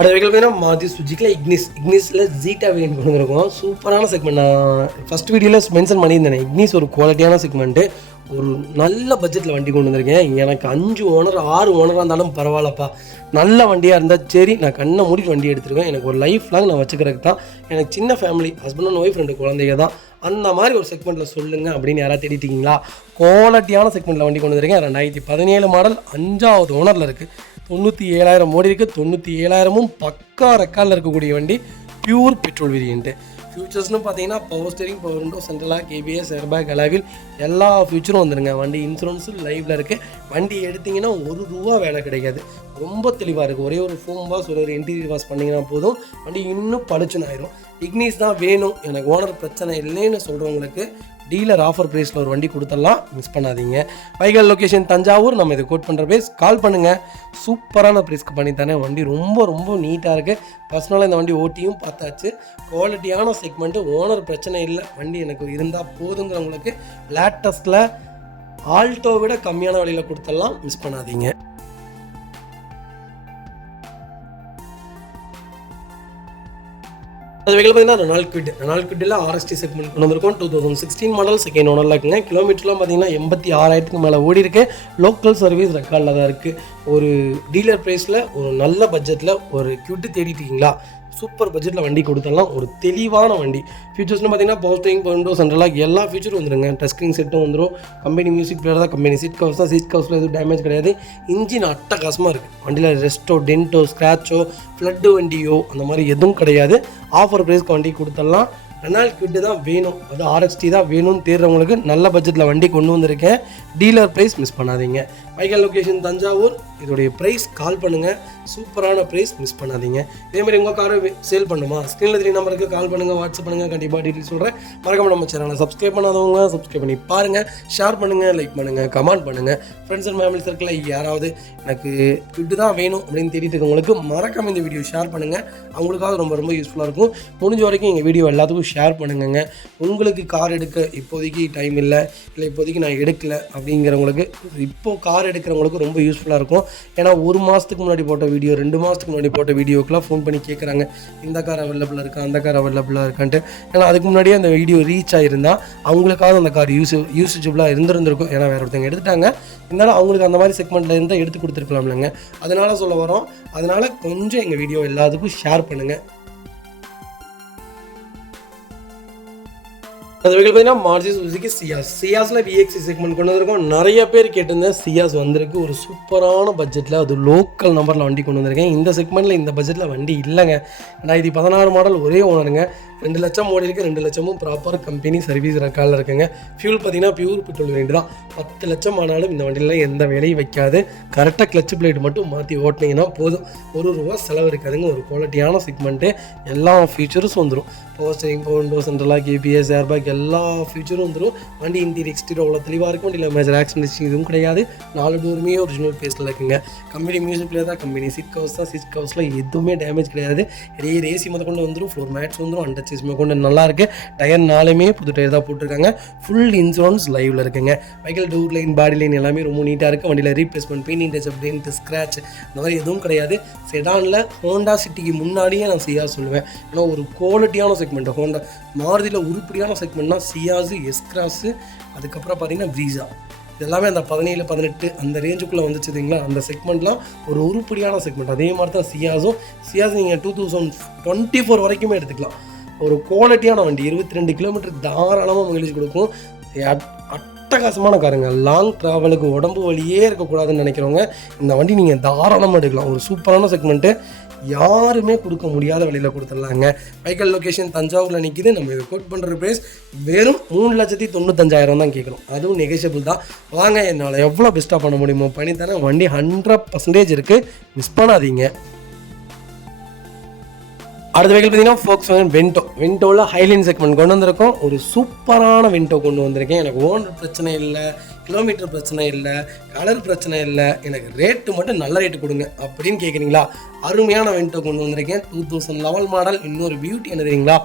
அடுத்த வெஹிக்கிள் பார்த்தீங்கன்னா மாருதி சுஜுக்கியில் இக்னிஸில் ஜீட்டா வேரியன்ட் கொண்டு வந்திருக்கோம். சூப்பரான செக்மெண்ட். நான் ஃபஸ்ட் வீடியோவில் மென்ஷன் பண்ணியிருந்தேன். இக்னிஸ் ஒரு குவாலிட்டியான செக்மெண்ட்டு, ஒரு நல்ல பட்ஜெட்டில் வண்டி கொண்டு வந்திருக்கேன். எனக்கு 5 ஓனர் 6 ஓனராக இருந்தாலும் பரவாயில்லப்பா, நல்ல வண்டியாக இருந்தால் சரி, நான் கண்ணை மூடிட்டு வண்டி எடுத்துருவேன். எனக்கு ஒரு லைஃப் லாங் நான் வச்சுக்கிறதுக்கு தான். எனக்கு சின்ன ஃபேமிலி, ஹஸ்பண்ட் அண்ட் ஒய்ஃப் 2 குழந்தைங்க தான். அந்த மாதிரி ஒரு செக்மெண்ட்டில் சொல்லுங்கள் அப்படின்னு யாராவது தேடிட்டீங்களா? குவாலிட்டியான செக்மெண்ட்டில் வண்டி கொண்டு வந்திருக்கேன். 2017 மாடல், 5வது ஓனரில் இருக்குது. 97,000 ஓடி இருக்குது. 97,000ம் பக்கா ரெக்கார்டில் இருக்கக்கூடிய வண்டி, பியூர் பெட்ரோல் வேரியண்ட்டு. ஃபியூச்சர்ஸ்னு பார்த்தீங்கன்னா பவர் ஸ்டீரிங், பவர் விண்டோ, சென்ட்ரலாக கேபிஎஸ், ஏர்பேக், அலாவில் எல்லா ஃபியூச்சரும் வந்துருங்க. வண்டி இன்சூரன்ஸும் லைவில் இருக்குது. வண்டி எடுத்திங்கன்னா ₹1 வேலை கிடைக்காது. ரொம்ப தெளிவாக இருக்குது. ஒரே ஒரு ஃபோம் வாஷ், ஒரு இன்டீரியர் வாஷ் பண்ணிங்கன்னா போதும், வண்டி இன்னும் பளிச்சுன்னு ஆயிரும். இக்னிஸ் தான் வேணும், எனக்கு ஓனர் பிரச்சனை இல்லைன்னு சொல்கிறவங்களுக்கு டீலர் ஆஃபர் ப்ரைஸில் ஒரு வண்டி கொடுத்துடலாம், மிஸ் பண்ணாதீங்க. வைகல் லொக்கேஷன் தஞ்சாவூர். நம்ம இதை கோட் பண்ணுற ப்ரைஸ் கால் பண்ணுங்கள், சூப்பரான ப்ரைஸ்க்கு பண்ணித்தானே. வண்டி ரொம்ப நீட்டாக இருக்குது. பர்சனலாக இந்த வண்டி ஓட்டியும் பார்த்தாச்சு. குவாலிட்டியான செக்மெண்ட்டு, ஓனர் பிரச்சனை இல்லை, வண்டி எனக்கு இருந்தால் போதுங்கிறவங்களுக்கு லேட்டஸ்ட்டில் ஆல்டோ விட கம்மியான விலையில் கொடுத்துடலாம், மிஸ் பண்ணாதீங்க. அது வெஹிக்கிள் பார்த்தீங்கன்னா ரெனால்ட் குவிட்டில் RST செக்மெண்ட் கொண்டு வந்திருக்கோம். 2016 மாடல், செகண்ட் ஓனரில் இருக்குங்க. கிலோமீட்டர்லாம் பார்த்தீங்கன்னா 86,000க்கு மேலே ஓடி இருக்கு. லோக்கல் சர்வீஸ் ரெக்கார்டில் தான் இருக்குது. ஒரு டீலர் ப்ரைஸில் ஒரு நல்ல பட்ஜெட்டில் ஒரு குவிட்டு தேடிட்டீங்களா, சூப்பர் பட்ஜெட்டில் வண்டி கொடுத்துடலாம். ஒரு தெளிவான வண்டி. ஃபீச்சர்ஸ்னு பார்த்தீங்கன்னா பவர் ஸ்டீரிங், பவர் விண்டோ, சென்ட்ரலாக எல்லா ஃபீச்சரும் வந்துருங்க. டச் ஸ்க்ரீன் செட்டும் வந்துடும். கம்பெனி மியூசிக் பிளேயர் தான், கம்பெனி சீட் கவர்ஸ் தான். சீட் கவர்ஸில் எதுவும் டேமேஜ் கிடையாது. இன்ஜின் அட்டகாசமாக இருக்குது. வண்டியில் ரெஸ்ட்டோ, டென்ட்டோ, ஸ்க்ராச்சோ, ஃப்ளட்டு வண்டியோ அந்த மாதிரி எதுவும் கிடையாது. ஆஃபர் ப்ரைஸ்க்கு வண்டி கொடுத்துடலாம். ரெனால்ட் குவிட் தான் வேணும், அது RST தான் வேணும்னு தேடுறவங்களுக்கு நல்ல பட்ஜெட்டில் வண்டி கொண்டு வந்திருக்கேன். டீலர் ப்ரைஸ் மிஸ் பண்ணாதீங்க. வைகல் லொக்கேஷன் தஞ்சாவூர். இதோடைய ப்ரைஸ் கால் பண்ணுங்கள், சூப்பரான ப்ரைஸ், மிஸ் பண்ணாதீங்க. இதேமாதிரி உங்கள் காரை சேல் பண்ணுமா, ஸ்க்ரீனில் 3 நம்பருக்கு கால் பண்ணுங்கள், வாட்ஸ்அப் பண்ணுங்கள், கண்டிப்பாக டீட்டெயில் சொல்கிறேன். மறக்காம நம்ம சேனலை சப்ஸ்கிரைப் பண்ணாதவங்க சப்ஸ்கிரைப் பண்ணி பாருங்கள், ஷேர் பண்ணுங்கள், லைக் பண்ணுங்கள், கமெண்ட் பண்ணுங்கள். ஃப்ரெண்ட்ஸ் அண்ட் ஃபேமிலி சர்க்கிளில் யாராவது எனக்கு குவிட் தான் வேணும் அப்படின்னு தேடிட்டு இருக்கவங்களுக்கு மறக்காம இந்த வீடியோ ஷேர் பண்ணுங்கள். அவங்களுக்காக ரொம்ப யூஸ்ஃபுல்லாக இருக்கும். முடிஞ்ச வரைக்கும் எங்கள் வீடியோ எல்லாத்துக்கும் ஷேர் பண்ணுங்க. உங்களுக்கு கார் எடுக்க இப்போதைக்கு டைம் இல்லை இப்போதைக்கு நான் எடுக்கலை அப்படிங்கிறவங்களுக்கு, இப்போது கார் எடுக்கிறவங்களுக்கு ரொம்ப யூஸ்ஃபுல்லாக இருக்கும். ஏன்னா 1 மாதத்துக்கு முன்னாடி போட்ட வீடியோ, 2 மாதத்துக்கு முன்னாடி போட்ட வீடியோக்கெலாம் ஃபோன் பண்ணி கேட்குறாங்க, இந்த கார் அவைலபிளாக இருக்கா, அந்த கார் அவைலபிளாக இருக்கான்ட்டு. ஏன்னா அதுக்கு முன்னாடியே அந்த வீடியோ ரீச் ஆகிருந்தால் அவங்களுக்காக அந்த கார் யூசேஜபிளாக இருந்திருக்கும். ஏன்னா வேறு ஒருத்தவங்க எடுத்துட்டாங்க, இருந்தாலும் அவங்களுக்கு அந்த மாதிரி செக்மெண்ட்டில் இருந்தால் எடுத்து கொடுத்துருக்கலாம் இல்லைங்க. அதனால் சொல்ல வரோம். அதனால் கொஞ்சம் எங்கள் வீடியோ எல்லாத்துக்கும் ஷேர் பண்ணுங்கள். அது வெஹிக்கிள் பார்த்தீங்கன்னா மாருதி சுசுகி சியாஸில் VXC செக்மெண்ட் கொண்டு வந்திருக்கோம். நிறைய பேர் கேட்டிருந்தேன். சியாஸ் வந்திருக்கு ஒரு சூப்பரான பட்ஜெட்டில், அது லோக்கல் நம்பரில் வண்டி கொண்டு வந்திருக்கேன். இந்த செக்மெண்ட்டில் இந்த பட்ஜெட்டில் வண்டி இல்லைங்க. 2016 மாடல், ஒரே ஓனருங்க. 2 லட்சம் ஓடி இருக்குது. 2 லட்சமும் ப்ராப்பர் கம்பெனி சர்வீஸ் ரெக்கார்டில் இருக்குங்க. ஃபியூல் பார்த்தீங்கன்னா பியூர் பெட்ரோல் வேண்டி தான். 10 லட்சம் ஆனாலும் இந்த வண்டியில் எந்த வேலையும் வைக்காது. கரெக்டாக கிளச் பிளேட் மட்டும் மாற்றி ஓட்டினீங்கன்னா போதும். ₹1 செலவு இருக்காதுங்க. ஒரு குவாலிட்டியான செக்மெண்ட்டு, எல்லா ஃபீச்சர்ஸும் வந்துடும். பவர் ஸ்டீரிங், பவர் விண்டோ, சென்ட்ரலாக கேபிஎஸ், ஏர்பேக் எல்லா ஃபீச்சரும் வந்துடும். வண்டி இன்டீரியர் எக்ஸ்டீரியர் அவ்வளோ தெளிவாக இருக்கும். வண்டியில் மேஜர் ஆக்சிடென்ட் இதுவும் கிடையாது. 4 டோருமே ஒரிஜினல் பேஸில் இருக்குங்க. கம்பெனி மியூசிக் பிளேயர் தான், கம்பெனி சீட் கவர்ஸ் தான். சீட் கவர்ஸில் எதுவுமே டேமேஜ் கிடையாது. ஏசி கொண்டு வந்துடும். ஃப்ளோர் மேட்ஸ் வந்துடும். அண்டர்ச்சேஸ் கொண்டு நல்லாயிருக்கு. டயர் 4மே புது டயர் தான் போட்டிருக்காங்க. ஃபுல் இன்சூரன்ஸ் லைவில் இருக்குங்க. Vehicle door line, body line எல்லாமே ரொம்ப நீட்டாக இருக்குது. வண்டியில் replacement, painting touch, dent, scratch அந்த மாதிரி எதுவும் கிடையாது. செடானில் ஹோண்டா சிட்டிக்கு முன்னாடியே நான் சியாஸ் சொல்லுவேன். ஏன்னா ஒரு குவாலிட்டியான செக்மெண்ட். ஹோண்டா மாருதியில் உருப்படியான செக்மெண்ட்னா சியாஸு, எஸ்கிராஸு, அதுக்கப்புறம் பார்த்தீங்கன்னா ப்ரீஸா. எல்லாமே அந்த 17 18 அந்த ரேஞ்சுக்குள்ளே வந்துச்சுங்களா. அந்த செக்மெண்ட்லாம் ஒரு உருப்படியான செக்மெண்ட். அதே மாதிரி தான் சியாஸ் நீங்கள் 2024 வரைக்குமே எடுத்துக்கலாம். ஒரு குவாலிட்டியான வண்டி, 22 கிலோமீட்டர் தாராளமாக மைலேஜ் கொடுக்கும். அட்டகாசமான காருங்க. லாங் ட்ராவலுக்கு உடம்பு வலியே இருக்கக்கூடாதுன்னு நினைக்கிறவங்க இந்த வண்டி நீங்கள் தாராளமாக எடுக்கலாம். ஒரு சூப்பரான செக்மெண்ட்டு, யாருமே கொடுக்க முடியாத வழியில் கொடுத்துடலாங்க. வெஹிக்கல் லொக்கேஷன் தஞ்சாவூரில் நிற்கிது. நம்ம இதை கோட் பண்ணுற ப்ரைஸ் வெறும் 3,95,000 தான் கேட்குறோம். அதுவும் நெகோஷியபிள் தான். வாங்க, என்னால் எவ்வளோ பெஸ்ட்டாக பண்ண முடியுமோ பண்ணித்தரேன். வண்டி 100% இருக்குது, மிஸ் பண்ணாதீங்க. அடுத்த வெஹிக்கிள் பார்த்தீங்கன்னா Volkswagen வென்டோவில் ஹைலைன் செக்மெண்ட் கொண்டு வந்திருக்கோம். ஒரு சூப்பரான வென்டோ கொண்டு வந்திருக்கேன். எனக்கு ஓனர் பிரச்சனை இல்லை, கிலோமீட்டர் பிரச்சனை இல்லை, கலர் பிரச்சனை இல்லை, எனக்கு ரேட்டு மட்டும் நல்ல ரேட்டு கொடுங்க அப்படின்னு கேட்குறீங்களா? அருமையான வென்டோ கொண்டு வந்திருக்கேன். 2011 மாடல். இன்னொரு பியூட்டி என்ன தெரியுங்களா?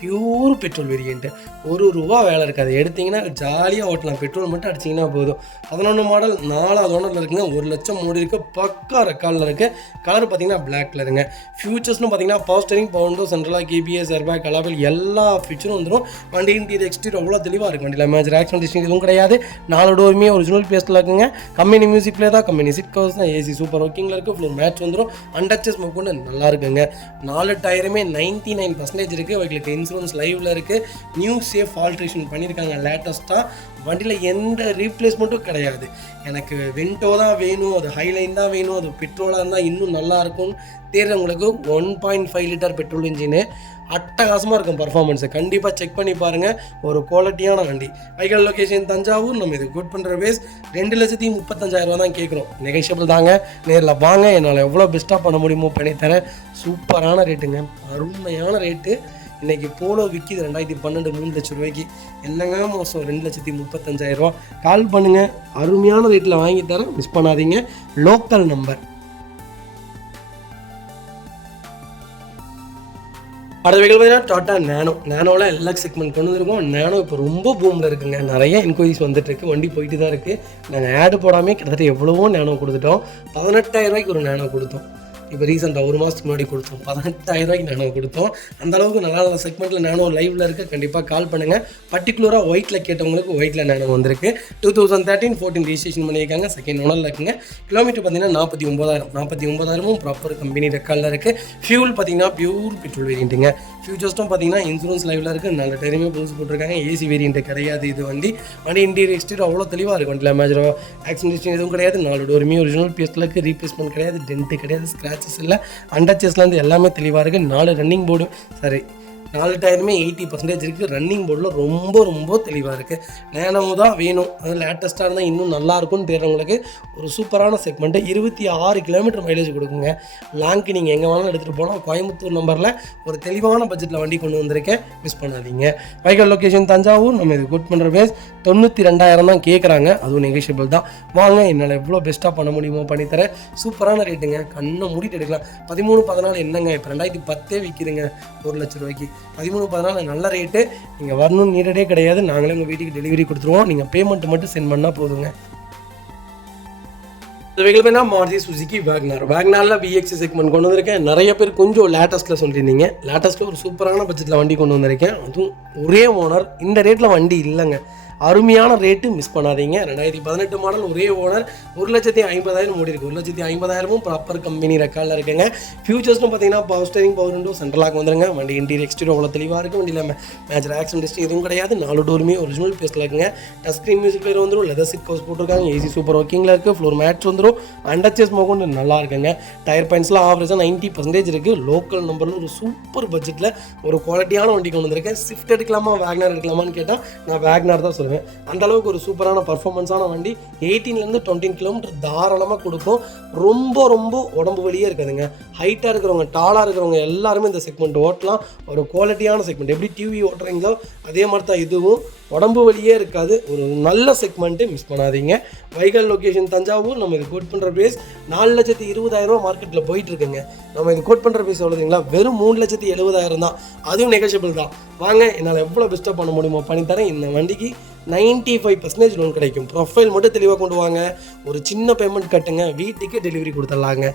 Pure petrol variant. ₹1 வேலை இருக்காது. எடுத்திங்கன்னா ஜாலியாக ஓட்டலாம். பெட்ரோல் மட்டும் அடிச்சிங்கன்னா போதும். 11 மாடல் 4வது ஓனரில் இருக்குங்க. 1 லட்சம் ஓடி இருக்குது. பக்கா ரெக்கார்டில் இருக்குது. கலர் பார்த்தீங்கன்னா பிளாக் கலருங்க. ஃபியூச்சர்ஸ்னு பார்த்தீங்கன்னா பவர் ஸ்டீரிங், பவர் விண்டோ, சென்ட்ரலாக கேபிஎஸ், ஏர்பேக், அலாவில் எல்லா ஃபீச்சரும் வந்துடும். வண்டி இன்டீரியர் எக்ஸ்டீரியர் அவ்வளோ தெளிவாக இருக்குது. வண்டியில் மேஜர் ஆக்சிடென்ட் ஹிஸ்டரி எதுவும் கிடையாது. 4 டோருமே ஒரிஜினல் பேஸ்ட்டில் இருக்குங்க. கம்பெனி மியூசிக் பிளே தான், கம்பெனி சீட் கவர்ஸ் தான், ஏசி சூப்பர் ஒர்க்கிங்கில் இருக்குது. ஃப்ளோர் மேட்ச் வந்துடும். அன்டச்சஸ் கொண்டு நல்லா இருக்குங்க. 4 டயருமே 99% இருக்குது. அவங்களுக்கு இன்சூரன்ஸ் லைவில் இருக்குது. நியூ சேஃப் ஆல்ட்ரேஷன் பண்ணியிருக்காங்க லேட்டஸ்ட்டாக. வண்டியில் எந்த ரீப்ளேஸ்மெண்ட்டும் கிடையாது. எனக்கு வென்டோ தான் வேணும், அது ஹைலைன் தான் வேணும், அது பெட்ரோலாக இருந்தால் இன்னும் நல்லாயிருக்கும்னு தேர்றவங்களுக்கு 1.5 லிட்டர் பெட்ரோல் இன்ஜினு அட்டகாசமாக இருக்கும். பர்ஃபார்மன்ஸை கண்டிப்பாக செக் பண்ணி பாருங்கள். ஒரு குவாலிட்டியான வண்டி. Vehicle location Thanjavur. நம்ம இது குட் பண்ணுற பேஸ் 2,35,000 தான் கேட்குறோம். நெகோஷியபிள் தாங்க. நேரில் வாங்க, என்னால் எவ்வளோ பெஸ்ட்டாக பண்ண முடியுமோ பண்ணித்தரேன். சூப்பரான ரேட்டுங்க, அருமையான ரேட்டு. இன்றைக்கி போலோ விற்கிது 2012 3 லட்ச ரூபாய்க்கு. என்னங்க மோசம்? 2,35,000. கால் பண்ணுங்கள், அருமையான ரேட்டில் வாங்கி தரேன், மிஸ் பண்ணாதீங்க. Local number. அடுத்த வெஹிக்கிள் பார்த்தீங்கன்னா டாட்டா நேனோவில் எல்எக்ஸ் செக்மெண்ட் கொண்டு வந்துருக்கோம். நேனோ இப்போ ரொம்ப பூமில் இருக்குங்க. நிறைய என்கொயரிஸ் வந்துட்டுருக்கு. வண்டி போயிட்டு தான் இருக்குது. நாங்கள் ஆடு போடாமல் கிட்டத்தட்ட எவ்வளவோ நேனோ கொடுத்துட்டோம். 18,000 ஒரு நேனோ கொடுத்தோம். இப்போ ரீசெண்டாக 1 மாதத்துக்கு முன்னாடி கொடுத்தோம். 18,000 நானோ கொடுத்தோம். அந்தளவுக்கு நல்ல நல்ல செக்மெண்ட்டில் நானோ லைவில் இருக்குது. கண்டிப்பாக கால் பண்ணுங்கள். பர்டிகுலராக ஒயிட்டில் கேட்டவங்களுக்கு ஒயிட்டில் நானோ வந்திருக்கு. 2013-14 ரெஜிஸ்ட்ரேஷன் பண்ணியிருக்காங்க. செகண்ட் ஓனரில் இருக்குங்க. கிலோமீட்டர் பார்த்தீங்கன்னா 49,000 ப்ராப்பர் கம்பெனி ரெக்கார்டில் இருக்குது. ஃபியூல் பார்த்தீங்கன்னா பியூர் பெட்ரோல் வேரியண்ட்டுங்க. ஃபியூச்சர்ஸ்டும் பார்த்தீங்கன்னா இன்சூரன்ஸ் லைவில் இருக்குது. நல்ல டைமே புதுசு போட்டிருக்காங்க. ஏசி வேரியண்ட்டு கிடையாது. இது வண்டி இன்டீரியர் எக்ஸ்டீரியர் அவ்வளோ தெளிவாக இருக்கும். வண்டியில் மேஜரோ ஆக்சிடென்ட் எதுவும் கிடையாது. 4 டோருமே ஒரிஜினல் பேஸ்ட்டில் இருக்குது. ரீப்ளேஸ்மெண்ட் கிடையாது, டென்ட்டு கிடையாது, ஸ்க்ராச்சஸ் இல்லை. அண்டர்ச்சஸ்லேருந்து எல்லாமே தெளிவாக இருக்குது. 4 ரன்னிங் போர்டு 4 டயருமே 80% இருக்குது. ரன்னிங் போர்டில் ரொம்ப ரொம்ப தெளிவாக இருக்குது. நேனோ தான் வேணும், அது லேட்டஸ்ட்டாக இருந்தால் இன்னும் நல்லாயிருக்கும்னு தேடுறவங்களுக்கு ஒரு சூப்பரான செக்மெண்ட்டு. 26 கிலோமீட்டர் மைலேஜ் கொடுக்குங்க. லாங்க்கு நீங்கள் எங்கே வேணாலும் எடுத்துகிட்டு போகலாம். கோயம்புத்தூர் நம்பரில் ஒரு தெளிவான பட்ஜெட்டில் வண்டி கொண்டு வந்திருக்கேன், மிஸ் பண்ணாதீங்க. Vehicle location Thanjavur. நம்ம இது குட் பண்ணுற பேஸ் 92,000 தான் கேட்குறாங்க. அதுவும் நெகோஷியபிள் தான். வாங்க, என்னால் எவ்வளோ பெஸ்ட்டாக பண்ண முடியுமோ பண்ணித்தரேன். சூப்பரான ரேட்டுங்க, கண்ணை மூடிட்டு எடுக்கலாம். 13-14 என்னங்க இப்போ 2010 விற்கிதுங்க 1 லட்ச ரூபாய்க்கு. 13-14 நல்ல ரேட்டு. நீங்கள் வரணும்னு நீடடே கிடையாது. நாங்களே உங்கள் வீட்டுக்கு டெலிவரி கொடுத்துருவோம். நீங்கள் பேமெண்ட் மட்டும் சென்ட் பண்ணால் போதுங்க. இந்த வெஹிக்கிள் பார்த்தா மாருதி சுசுகி வேக்னாரில் VX செக்மெண்ட் கொண்டு வந்திருக்கேன். நிறைய பேர் கொஞ்சம் லேட்டஸ்ட்டில் சொல்லியிருந்தீங்க. லேட்டஸ்ட்டில் ஒரு சூப்பரான பட்ஜெட்டில் வண்டி கொண்டு வந்திருக்கேன். அதுவும் ஒரே ஓனர். இந்த ரேட்டில் வண்டி இல்லைங்க. அருமையான ரேட்டு, மிஸ் பண்ணாதீங்க. 2018 மாடல், ஒரே ஓனர், 1,50,000 ஓடி இருக்குது. 1,50,000 ப்ராப்பர் கம்பெனி ரெக்கார்டில் இருக்குங்க. ஃபியூச்சர்ஸ்னு பார்த்தீங்கன்னா பவர் ஸ்டீரிங், பவர் விண்டோ, சென்ட்ரலாக வந்துருங்க. வண்டி இன்டீரியர் எக்ஸ்டீரியர் அவ்வளோ தெளிவாக இருக்குது. வண்டியில் மேஜர் ஆக்சிடென்ட் ஹிஸ்டரி எதுவும் கிடையாது. 4 டோருமே ஒரிஜினல் பேஸ்ட்டில் இருக்குங்க. டச் ஸ்க்ரீன் மியூசிக் பிளேயர் வந்துடும். லெதர் சீட் கவர்ஸ் போட்டிருக்காங்க. ஏசி சூப்பர் ஒர்க்கிங்கில் இருக்குது. ஃப்ளோர் மேட்ச் வந்துடும். அண்டர்ச்சஸ் கொண்டு நல்லா இருக்குங்க. டயர் பாயிண்ட்ஸ்லாம் ஆவரேஜாக 90% இருக்குது. லோக்கல் நம்பரில் ஒரு சூப்பர் பட்ஜெட்டில் ஒரு குவாலிட்டியான வண்டி கொண்டு வந்திருக்கேன். ஸ்விஃப்ட் எடுக்கலாமா வேக்னார் எடுக்கலாமான்னு கேட்டால் நான் வேக்னார் தான் சொல்லுவேன். அந்தளவுக்கு ஒரு சூப்பரான பர்ஃபார்மன்ஸான வண்டி. 18 to 20 கிலோமீட்டர் தாராளமாக கொடுக்கும். ரொம்ப ரொம்ப உடம்பு வலியே இருக்காதுங்க. ஹைட்டாக இருக்கிறவங்க, டாலாக இருக்கிறவங்க எல்லாருமே இந்த செக்மெண்ட் ஓட்டலாம். ஒரு குவாலிட்டியான செக்மெண்ட். எப்படி டிவி ஓட்டுறீங்களோ அதே மாதிரி தான் இதுவும். உடம்பு வலியே இருக்காது. ஒரு நல்ல செக்மெண்ட்டு, மிஸ் பண்ணாதீங்க. Vehicle location Thanjavur. நம்ம இது கோட் பண்ணுற ப்ரைஸ் 4,20,000 மார்க்கெட்டில் போயிட்டுருக்குங்க. நம்ம இது கோட் பண்ணுற ப்ரைஸ் எவ்வளோங்களா? வெறும் 3,70,000 தான். அதுவும் நெகோஷியபிள் தான். வாங்க, என்னால் எவ்வளோ பெஸ்ட்டாக பண்ண முடியுமோ பண்ணித்தரேன். இந்த வண்டிக்கு 95% லோன் கிடைக்கும். ப்ரொஃபைல் மட்டும் தெளிவாக கொண்டு வாங்க. ஒரு சின்ன பேமெண்ட் கட்டுங்க, வீட்டுக்கே டெலிவரி கொடுத்துடலாங்க.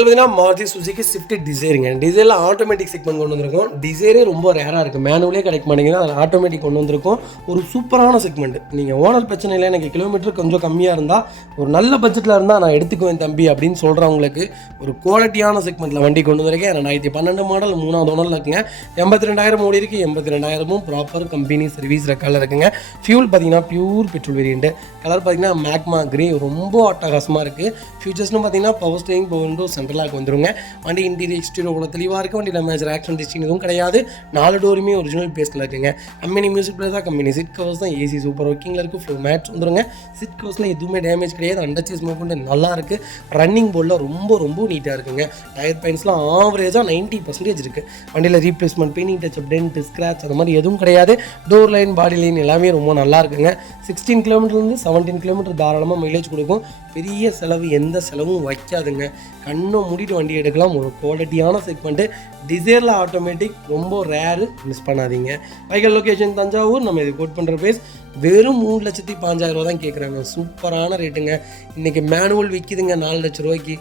பார்த்தீங்கன்னா மாருதி சுசுகி ஸ்விஃப்ட் டிசைருங்க. டிசைரில் ஆட்டோமேட்டிக் செக்மெண்ட் கொண்டு வந்திருக்கோம். டிசைரே ரொம்ப ரேராக இருக்குது, மேனுவலே கிடைக்க மாட்டேங்குது, அதில் ஆட்டோமேட்டிக் கொண்டு வந்திருக்கோம். ஒரு சூப்பரான செக்மெண்ட். நீங்கள் ஓனர் பிரச்சனை இல்லை, எனக்கு கிலோமீட்டர் கொஞ்சம் கம்மியாக இருந்தால் ஒரு நல்ல பட்ஜெட்டில் இருந்தால் நான் எடுத்துக்குவேன் தம்பி அப்படின்னு சொல்கிறவங்களுக்கு ஒரு குவாலிட்டியான செக்மெண்ட்டில் வண்டி கொண்டு வந்திருக்கேன். 2012 மாடல் 3வது ஓனரில் இருக்குங்க. 82,000 ஓடி இருக்குது. 82,000 ப்ராப்பர் கம்பெனி சர்வீஸ் ரெக்கார்டில் இருக்குங்க. ஃபியூல் பார்த்தீங்கன்னா பியூர் பெட்ரோல் வேரியண்ட்டு. கலர் பார்த்தீங்கன்னா மேக்மா கிரே, ரொம்ப அட்டகாசமாக இருக்குது. ஃபியூச்சர்ஸ்னு பார்த்தீங்கன்னா பவர் ஸ்டீரிங், பவர் விண்டோ, சென்ட்ரலாக வந்துருங்க. வண்டி இன்டீரியர் எக்ஸ்டீரியர் தெளிவாக இருக்குது. வண்டியில் மேஜர் ஆக்ஷன் டிஸ்டிங் எதுவும் கிடையாது. 4 டோருமே ஒரிஜினல் பேஸ்டில் இருக்குங்க. கம்பெனி மியூசிக் பிளேயர் தான், கம்பெனி சீட் கவர்ஸ் தான், ஏசி சூப்பர் ஒர்க்கிங்கில் இருக்குது. ஃப்ளோ மேட்ச் வந்துருங்க. சீட் கவர்ஸில் எதுவுமே டேமேஜ் கிடையாது. அண்டர்ச்சேஸ் மூவ்மெண்ட் நல்லா இருக்குது. ரன்னிங் போர்டில் ரொம்ப நீட்டாக இருக்குங்க. டயர் பாயிண்ட்ஸ்லாம் ஆவரேஜாக 90% இருக்குது. வண்டியில் replacement, painting touch up, dent, scratch அந்த மாதிரி எதுவும் கிடையாது. டோர் லைன், பாடி லைன் எல்லாமே ரொம்ப நல்லா இருக்குங்க. 16 கிலோமீட்டர்லேருந்து 17 கிலோமீட்டர் தாராளமாக மைலேஜ் கொடுக்கும். பெரிய செலவு, எந்த செலவும் வைக்காதுங்க. கண்ணை மூடிட்டு வண்டி எடுக்கலாம். ஒரு குவாலிட்டியான செக்மெண்ட்டு. டிசைரில் ஆட்டோமேட்டிக் ரொம்ப ரேரு, மிஸ் பண்ணாதீங்க. வைக்கல் லொக்கேஷன் தஞ்சாவூர். நம்ம இது கோட் பண்ணுற ப்ரைஸ் வெறும் 3,05,000 தான் கேட்குறாங்க. சூப்பரான ரேட்டுங்க. இன்றைக்கி மேனுவல் விற்கிதுங்க 4 லட்ச ரூபாய்க்கு.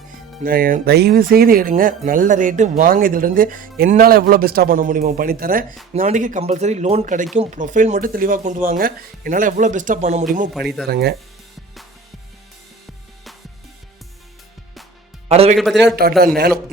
நான் தயவு செய்து எடுங்க, நல்ல ரேட்டு. வாங்க, இதிலிருந்து என்னால் எவ்வளோ பெஸ்ட்டாக பண்ண முடியுமோ பண்ணித்தரேன். இந்த வண்டிக்கு கம்பல்சரி லோன் கிடைக்கும். ப்ரொஃபைல் மட்டும் தெளிவாக கொண்டு வாங்க, என்னால் எவ்வளோ பெஸ்ட்டாக பண்ண முடியுமோ பண்ணித்தரேங்க. அடுத்த வெஹிக்கிள் பார்த்தீங்கன்னா டாடா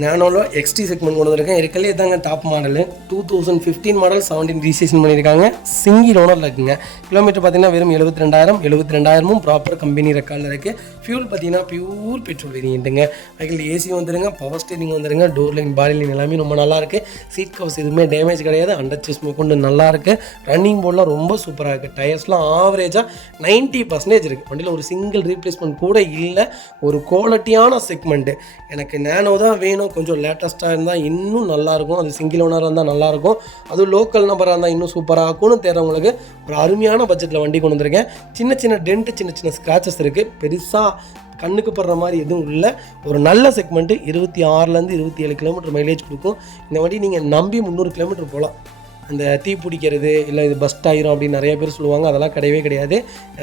நேனோவில் எக்ஸ்டி செக்மெண்ட் கொண்டு வந்திருக்கேன். இருக்கலே தாங்க டாப் மாடலு. 2015 மாடல் 17 ரிஜிஸ்ட்ரேஷன் பண்ணியிருக்காங்க. சிங்கிள் ஓனரில் இருக்குங்க. கிலோமீட்டர் பார்த்தீங்கன்னா வெறும் 72,000 ப்ராப்பர் கம்பெனி ரெக்கார்டில் இருக்குது. ஃபியூல் பார்த்தீங்கன்னா பியூர் பெட்ரோல் வேரியண்ட்டுங்க. வெஹிக்கிள் ஏசி வந்துருங்க, பவர் ஸ்டீரிங் வந்துருங்க, டோர் லைன், பாடி லைன் எல்லாமே ரொம்ப நல்லாயிருக்கு. சீட் கவர்ஸ் எதுவுமே டேமேஜ் கிடையாது. அண்டர்ச்சேஸ் கொண்டு நல்லாயிருக்கு. ரன்னிங் போர்டெலாம் ரொம்ப சூப்பராக இருக்குது. டயர்ஸ்லாம் ஆவரேஜாக 90% இருக்குது. வண்டியில் ஒரு சிங்கிள் ரீப்ளேஸ்மெண்ட் கூட இல்லை. ஒரு குவாலிட்டியான செக்மெண்ட்டு. எனக்கு நேனோ தான் வேணும், கொஞ்சம் லேட்டஸ்ட்டாக இருந்தால் இன்னும் நல்லாயிருக்கும். அது சிங்கிள் ஓனராக இருந்தால் நல்லாயிருக்கும். அதுவும் லோக்கல் நம்பராக இருந்தால் இன்னும் சூப்பராக இருக்கும்னு தேர்றவங்களுக்கு ஒரு அருமையான பட்ஜெட்டில் வண்டி கொண்டு வந்திருக்கேன். சின்ன டென்ட்டு, சின்ன ஸ்க்ராச்சஸ் இருக்குது. பெருசாக கண்ணுக்கு படுற மாதிரி எதுவும் இல்லை. ஒரு நல்ல செக்மெண்ட்டு. 26லேருந்து 27 கிலோமீட்டர் மைலேஜ் கொடுக்கும். இந்த வண்டி நீங்கள் நம்பி 300 கிலோமீட்டர் போகலாம். அந்த தீ பிடிக்கிறது இல்லை இது பஸ்ட் ஆயிரும் அப்படின்னு நிறைய பேர் சொல்லுவாங்க. அதெல்லாம் கிடையவே கிடையாது.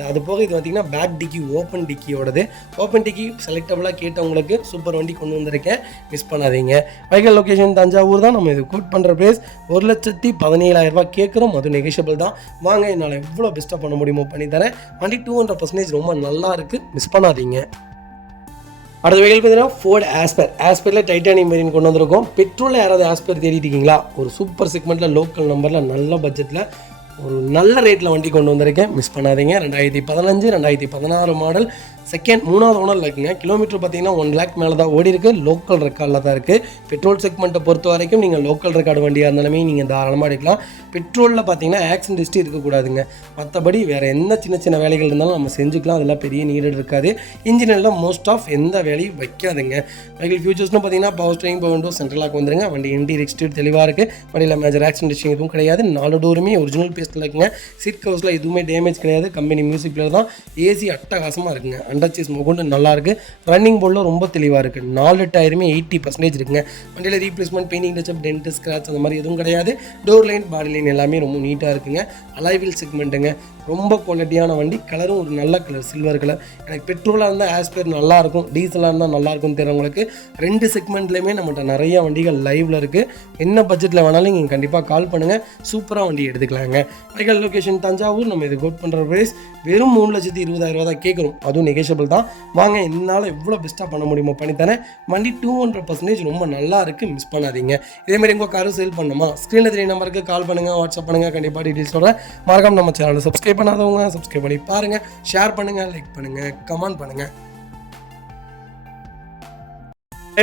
அது போக இது பார்த்திங்கன்னா பேக் டிக்கி, ஓப்பன் டிக்கியோடது. ஓப்பன் டிக்கி செலக்டபுளாக கேட்டவங்களுக்கு சூப்பர் வண்டி கொண்டு வந்திருக்கேன், மிஸ் பண்ணாதீங்க. வைக்கல் லொக்கேஷன் தஞ்சாவூர் தான். நம்ம இது கோட் பண்ணுற ப்ரைஸ் 1,17,000 கேட்குறோம். அது நெகோஷியபிள் தான். வாங்க, என்னால் எவ்வளோ பெஸ்ட்டாக பண்ண முடியுமோ பண்ணித்தரேன். வண்டி 200% ரொம்ப நல்லா இருக்குது, மிஸ் பண்ணாதீங்க. அடுத்த வெஹிக்கிள் பார்த்தீங்கன்னா ஃபோர்டு ஆஸ்பெரில் டைட்டானியம் வேரியன்ட் கொண்டு வந்திருக்கோம். பெட்ரோலில் யாராவது ஆஸ்பெர் தேடிட்டு இருக்கீங்களா? ஒரு சூப்பர் செக்மெண்ட்டில் லோக்கல் நம்பரில் நல்ல பட்ஜெட்டில் ஒரு நல்ல ரேட்டில் வண்டி கொண்டு வந்திருக்கேன், மிஸ் பண்ணாதீங்க. 2015 2016 மாடல், 3வது ஓனரில் இருக்குங்க. கிலோமீட்டர் பார்த்தீங்கன்னா 1 lakh மேலே தான் ஓடி இருக்குது. லோக்கல் ரெக்கார்டில் தான் இருக்குது. பெட்ரோல் செக்மெண்ட்டை பொறுத்த வரைக்கும் நீங்கள் லோக்கல் ரெக்கார்டு வண்டியாக இருந்தாலுமே நீங்கள் தாராளமாக எடுக்கலாம். பெட்ரோலில் பார்த்தீங்கன்னா ஆக்சிடென்ட் ஹிஸ்ட்ரி இருக்கக்கூடாதுங்க. மற்றபடி வேறு எந்த சின்ன வேலைகள் இருந்தாலும் நம்ம செஞ்சுக்கலாம். அதெல்லாம் பெரிய நீடட் இருக்காது. இன்ஜினில் மோஸ்ட் ஆஃப் எந்த வேலையும் வைக்காதுங்க. வெஹிக்கிள் ஃபியூச்சர்ஸ்னு பார்த்தீங்கன்னா பவர் ஸ்டீரிங், பவர் விண்டோ, சென்ட்ரலாக வந்துருங்க. வண்டி இன்டீரியர் எக்ஸ்டீரியர் தெளிவாக இருக்குது. வண்டியில் மேஜர் ஆக்சிடென்ட் ஹிஸ்ட்ரி எதுவும் கிடையாது. 4 டோருமே ஒரிஜினல் பேஸ்டில் இருக்குங்க. சீட் கவர்ஸில் எதுவுமே டேமேஜ் கிடையாது. கம்பெனி மியூசிக் பிளேயர் தான். ஏசி அட்டகாசமாக இருக்குங்க. அண்டர்ச்சேஸ் கொண்டு நல்லாயிருக்கு. ரன்னிங் போர்டில் ரொம்ப தெளிவாக இருக்குது. 4 டயருமே 80% இருக்குங்க. வண்டியில் replacement, painting touch up, dent, scratch அந்த மாதிரி எதுவும் கிடையாது. டோர் லைன், பாடி லைன் எல்லாமே ரொம்ப நீட்டாக இருக்குங்க. அலாய்வில் செக்மெண்ட்டுங்க. ரொம்ப குவாலிட்டியான வண்டி. கலரும் ஒரு நல்ல கலர், சில்வர் கலர். எனக்கு பெட்ரோலாக இருந்தால் ஆஸ்பெர் நல்லாயிருக்கும், டீசலாக இருந்தால் நல்லாயிருக்கும் தெரிறவங்களுக்கு 2 செக்மெண்ட்லேயுமே நம்மகிட்ட நிறைய வண்டிகள் லைவில் இருக்குது. என்ன பட்ஜெட்டில் வேணாலும் நீங்கள் கண்டிப்பாக கால் பண்ணுங்கள், சூப்பராக வண்டி எடுத்துக்கலாங்க. வைக்கல் லொக்கேஷன் தஞ்சாவூர். நம்ம இது கோட் பண்ணுற ப்ரைஸ் வெறும் 3,20,000 தான் கேட்குறோம். அதுவும் நெகோஷியபிள் தான். வாங்க, என்னால் எவ்வளோ பெஸ்ட்டாக பண்ண முடியுமோ பண்ணித்தரேன். வண்டி 200% ரொம்ப நல்லா இருக்குது, மிஸ் பண்ணாதீங்க. இதேமாதிரி உங்கள் காரும் சேல் பண்ணணுமா? ஸ்க்ரீனில் 3 நம்பருக்கு கால் பண்ணுங்கள், வாட்ஸ்அப் பண்ணுங்கள். கண்டிப்பாக டீட்டெயில்ஸ் சொல்கிறேன். மறக்காம நம்ம சேனலை சப்ஸ்கிரைப் பண்ணாதவங்க சப்ஸ்கிரைப் பண்ணி பாருங்கள், ஷேர் பண்ணுங்கள், லைக் பண்ணுங்கள், கமெண்ட் பண்ணுங்கள்.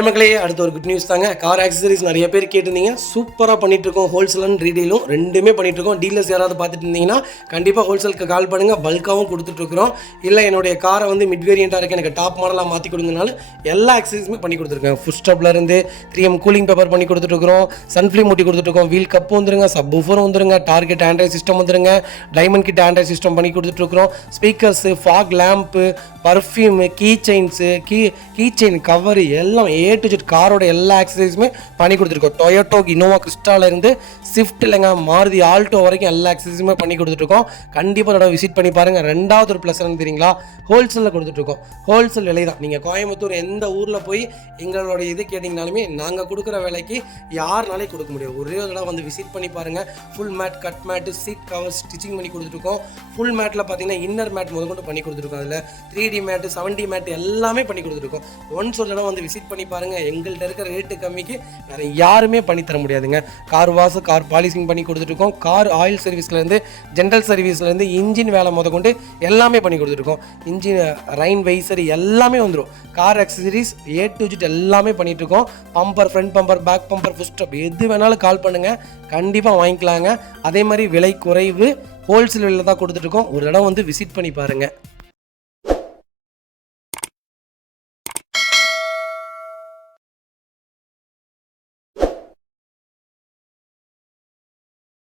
மக்களே, அடுத்த ஒரு குட் நியூஸ் தாங்க. கார் ஆக்சசரிஸ் நிறைய பேர் கேட்டிருந்தீங்க. சூப்பராக பண்ணிகிட்ருக்கோம். ஹோல்சேல் அண்ட் ரீடெயிலும் ரெண்டுமே பண்ணிகிட்ருக்கோம். டீலர்ஸ் யாராவது பார்த்துட்டு இருந்தீங்கன்னா கண்டிப்பாக ஹோல்சேலுக்கு கால் பண்ணுங்கள். பல்காகவும் கொடுத்துட்ருக்குறோம். இல்லை என்னுடைய காரை வந்து மிட் வேரியண்ட்டாக இருக்குது, எனக்கு டாப் மாடலாக மாற்றி கொடுங்கனாலும் எல்லா ஆக்சசரிஸுமே பண்ணி கொடுத்துருக்கேன். ஃபுட் ஸ்டப்லேருந்து 3M கூலிங் பேப்பர் பண்ணி கொடுத்துட்ருக்குறோம். சன்ஃப்ளீம் மூட்டி கொடுத்துட்ருக்கோம். வீல் கப்பு வந்துருங்க, சப் ஊஃபரும் வந்துருங்க, டார்கெட் ஆண்ட்ராய்ட் சிஸ்டம் வந்துருங்க, டைமண்ட் கிட் ஆண்ட்ராய்ட் சிஸ்டம் பண்ணி கொடுத்துட்ருக்குறோம். Speakers, fog lamp, perfume, key chains, key chain cover எல்லாம் ஏ டு ஜெட் காரோட எல்லா ஆக்சசரிஸுமே பண்ணி கொடுத்துருக்கோம். டொயோட்டோ இனோவா கிறிஸ்டாலேருந்து ஸ்விஃப்ட் இல்லைங்க மாருதி ஆல்டோ வரைக்கும் எல்லா ஆக்சசரிஸுமே பண்ணி கொடுத்துட்ருக்கோம். கண்டிப்பாக அதோட விசிட் பண்ணி பாருங்கள். ரெண்டாவது ஒரு ப்ளஸ் என்ன தெரியுங்களா, ஹோல்சேலில் கொடுத்துட்ருக்கோம். ஹோல்சேல் விலை தான். நீங்கள் கோயம்புத்தூர் எந்த ஊரில் போய் எங்களோட இது கேட்டிங்கனாலுமே நாங்கள் கொடுக்குற விலைக்கு யாருனாலே கொடுக்க முடியும். ஒரே ஒரு தடவை வந்து விசிட் பண்ணி பாருங்கள். Full mat, cut mat, seat cover stitching பண்ணி கொடுத்துருக்கோம். ஃபுல் மேட்டில் பார்த்தீங்கன்னா இன்னர் மேட் முதற்கொண்டு பண்ணி கொடுத்துருக்கோம். அதில் 3D மேட்டு, 7D மேட்டு எல்லாமே பண்ணி கொடுத்துருக்கோம். ஒன்ஸ் ஒரு தடவை வந்து விசிட் பண்ணி பாருங்கள். எங்கள்கிட்ட இருக்கிற ரேட்டு கம்மிக்கு வேறு யாருமே பண்ணி தர முடியாதுங்க. கார் வாஷ், கார் பாலிசிங் பண்ணி கொடுத்துருக்கோம். கார் ஆயில் சர்வீஸ்லேருந்து, ஜென்ரல் சர்வீஸ்லேருந்து, இன்ஜின் வேலை முதற்கொண்டு எல்லாமே பண்ணி கொடுத்துருக்கோம். இன்ஜின் ரைன் வைசர் எல்லாமே வந்துடும். Car accessories A to Z எல்லாமே பண்ணிகிட்ருக்கோம். Bumper, front bumper, back bumper, foot stop எது வேணாலும் கால் பண்ணுங்கள், கண்டிப்பாக வாங்கிக்கலாங்க. அதே மாதிரி விலை குறைவு, ஹோல்சேல் விலையில் தான் கொடுத்துட்ருக்கோம். ஒரு தடவை வந்து விசிட் பண்ணி பாருங்கள்.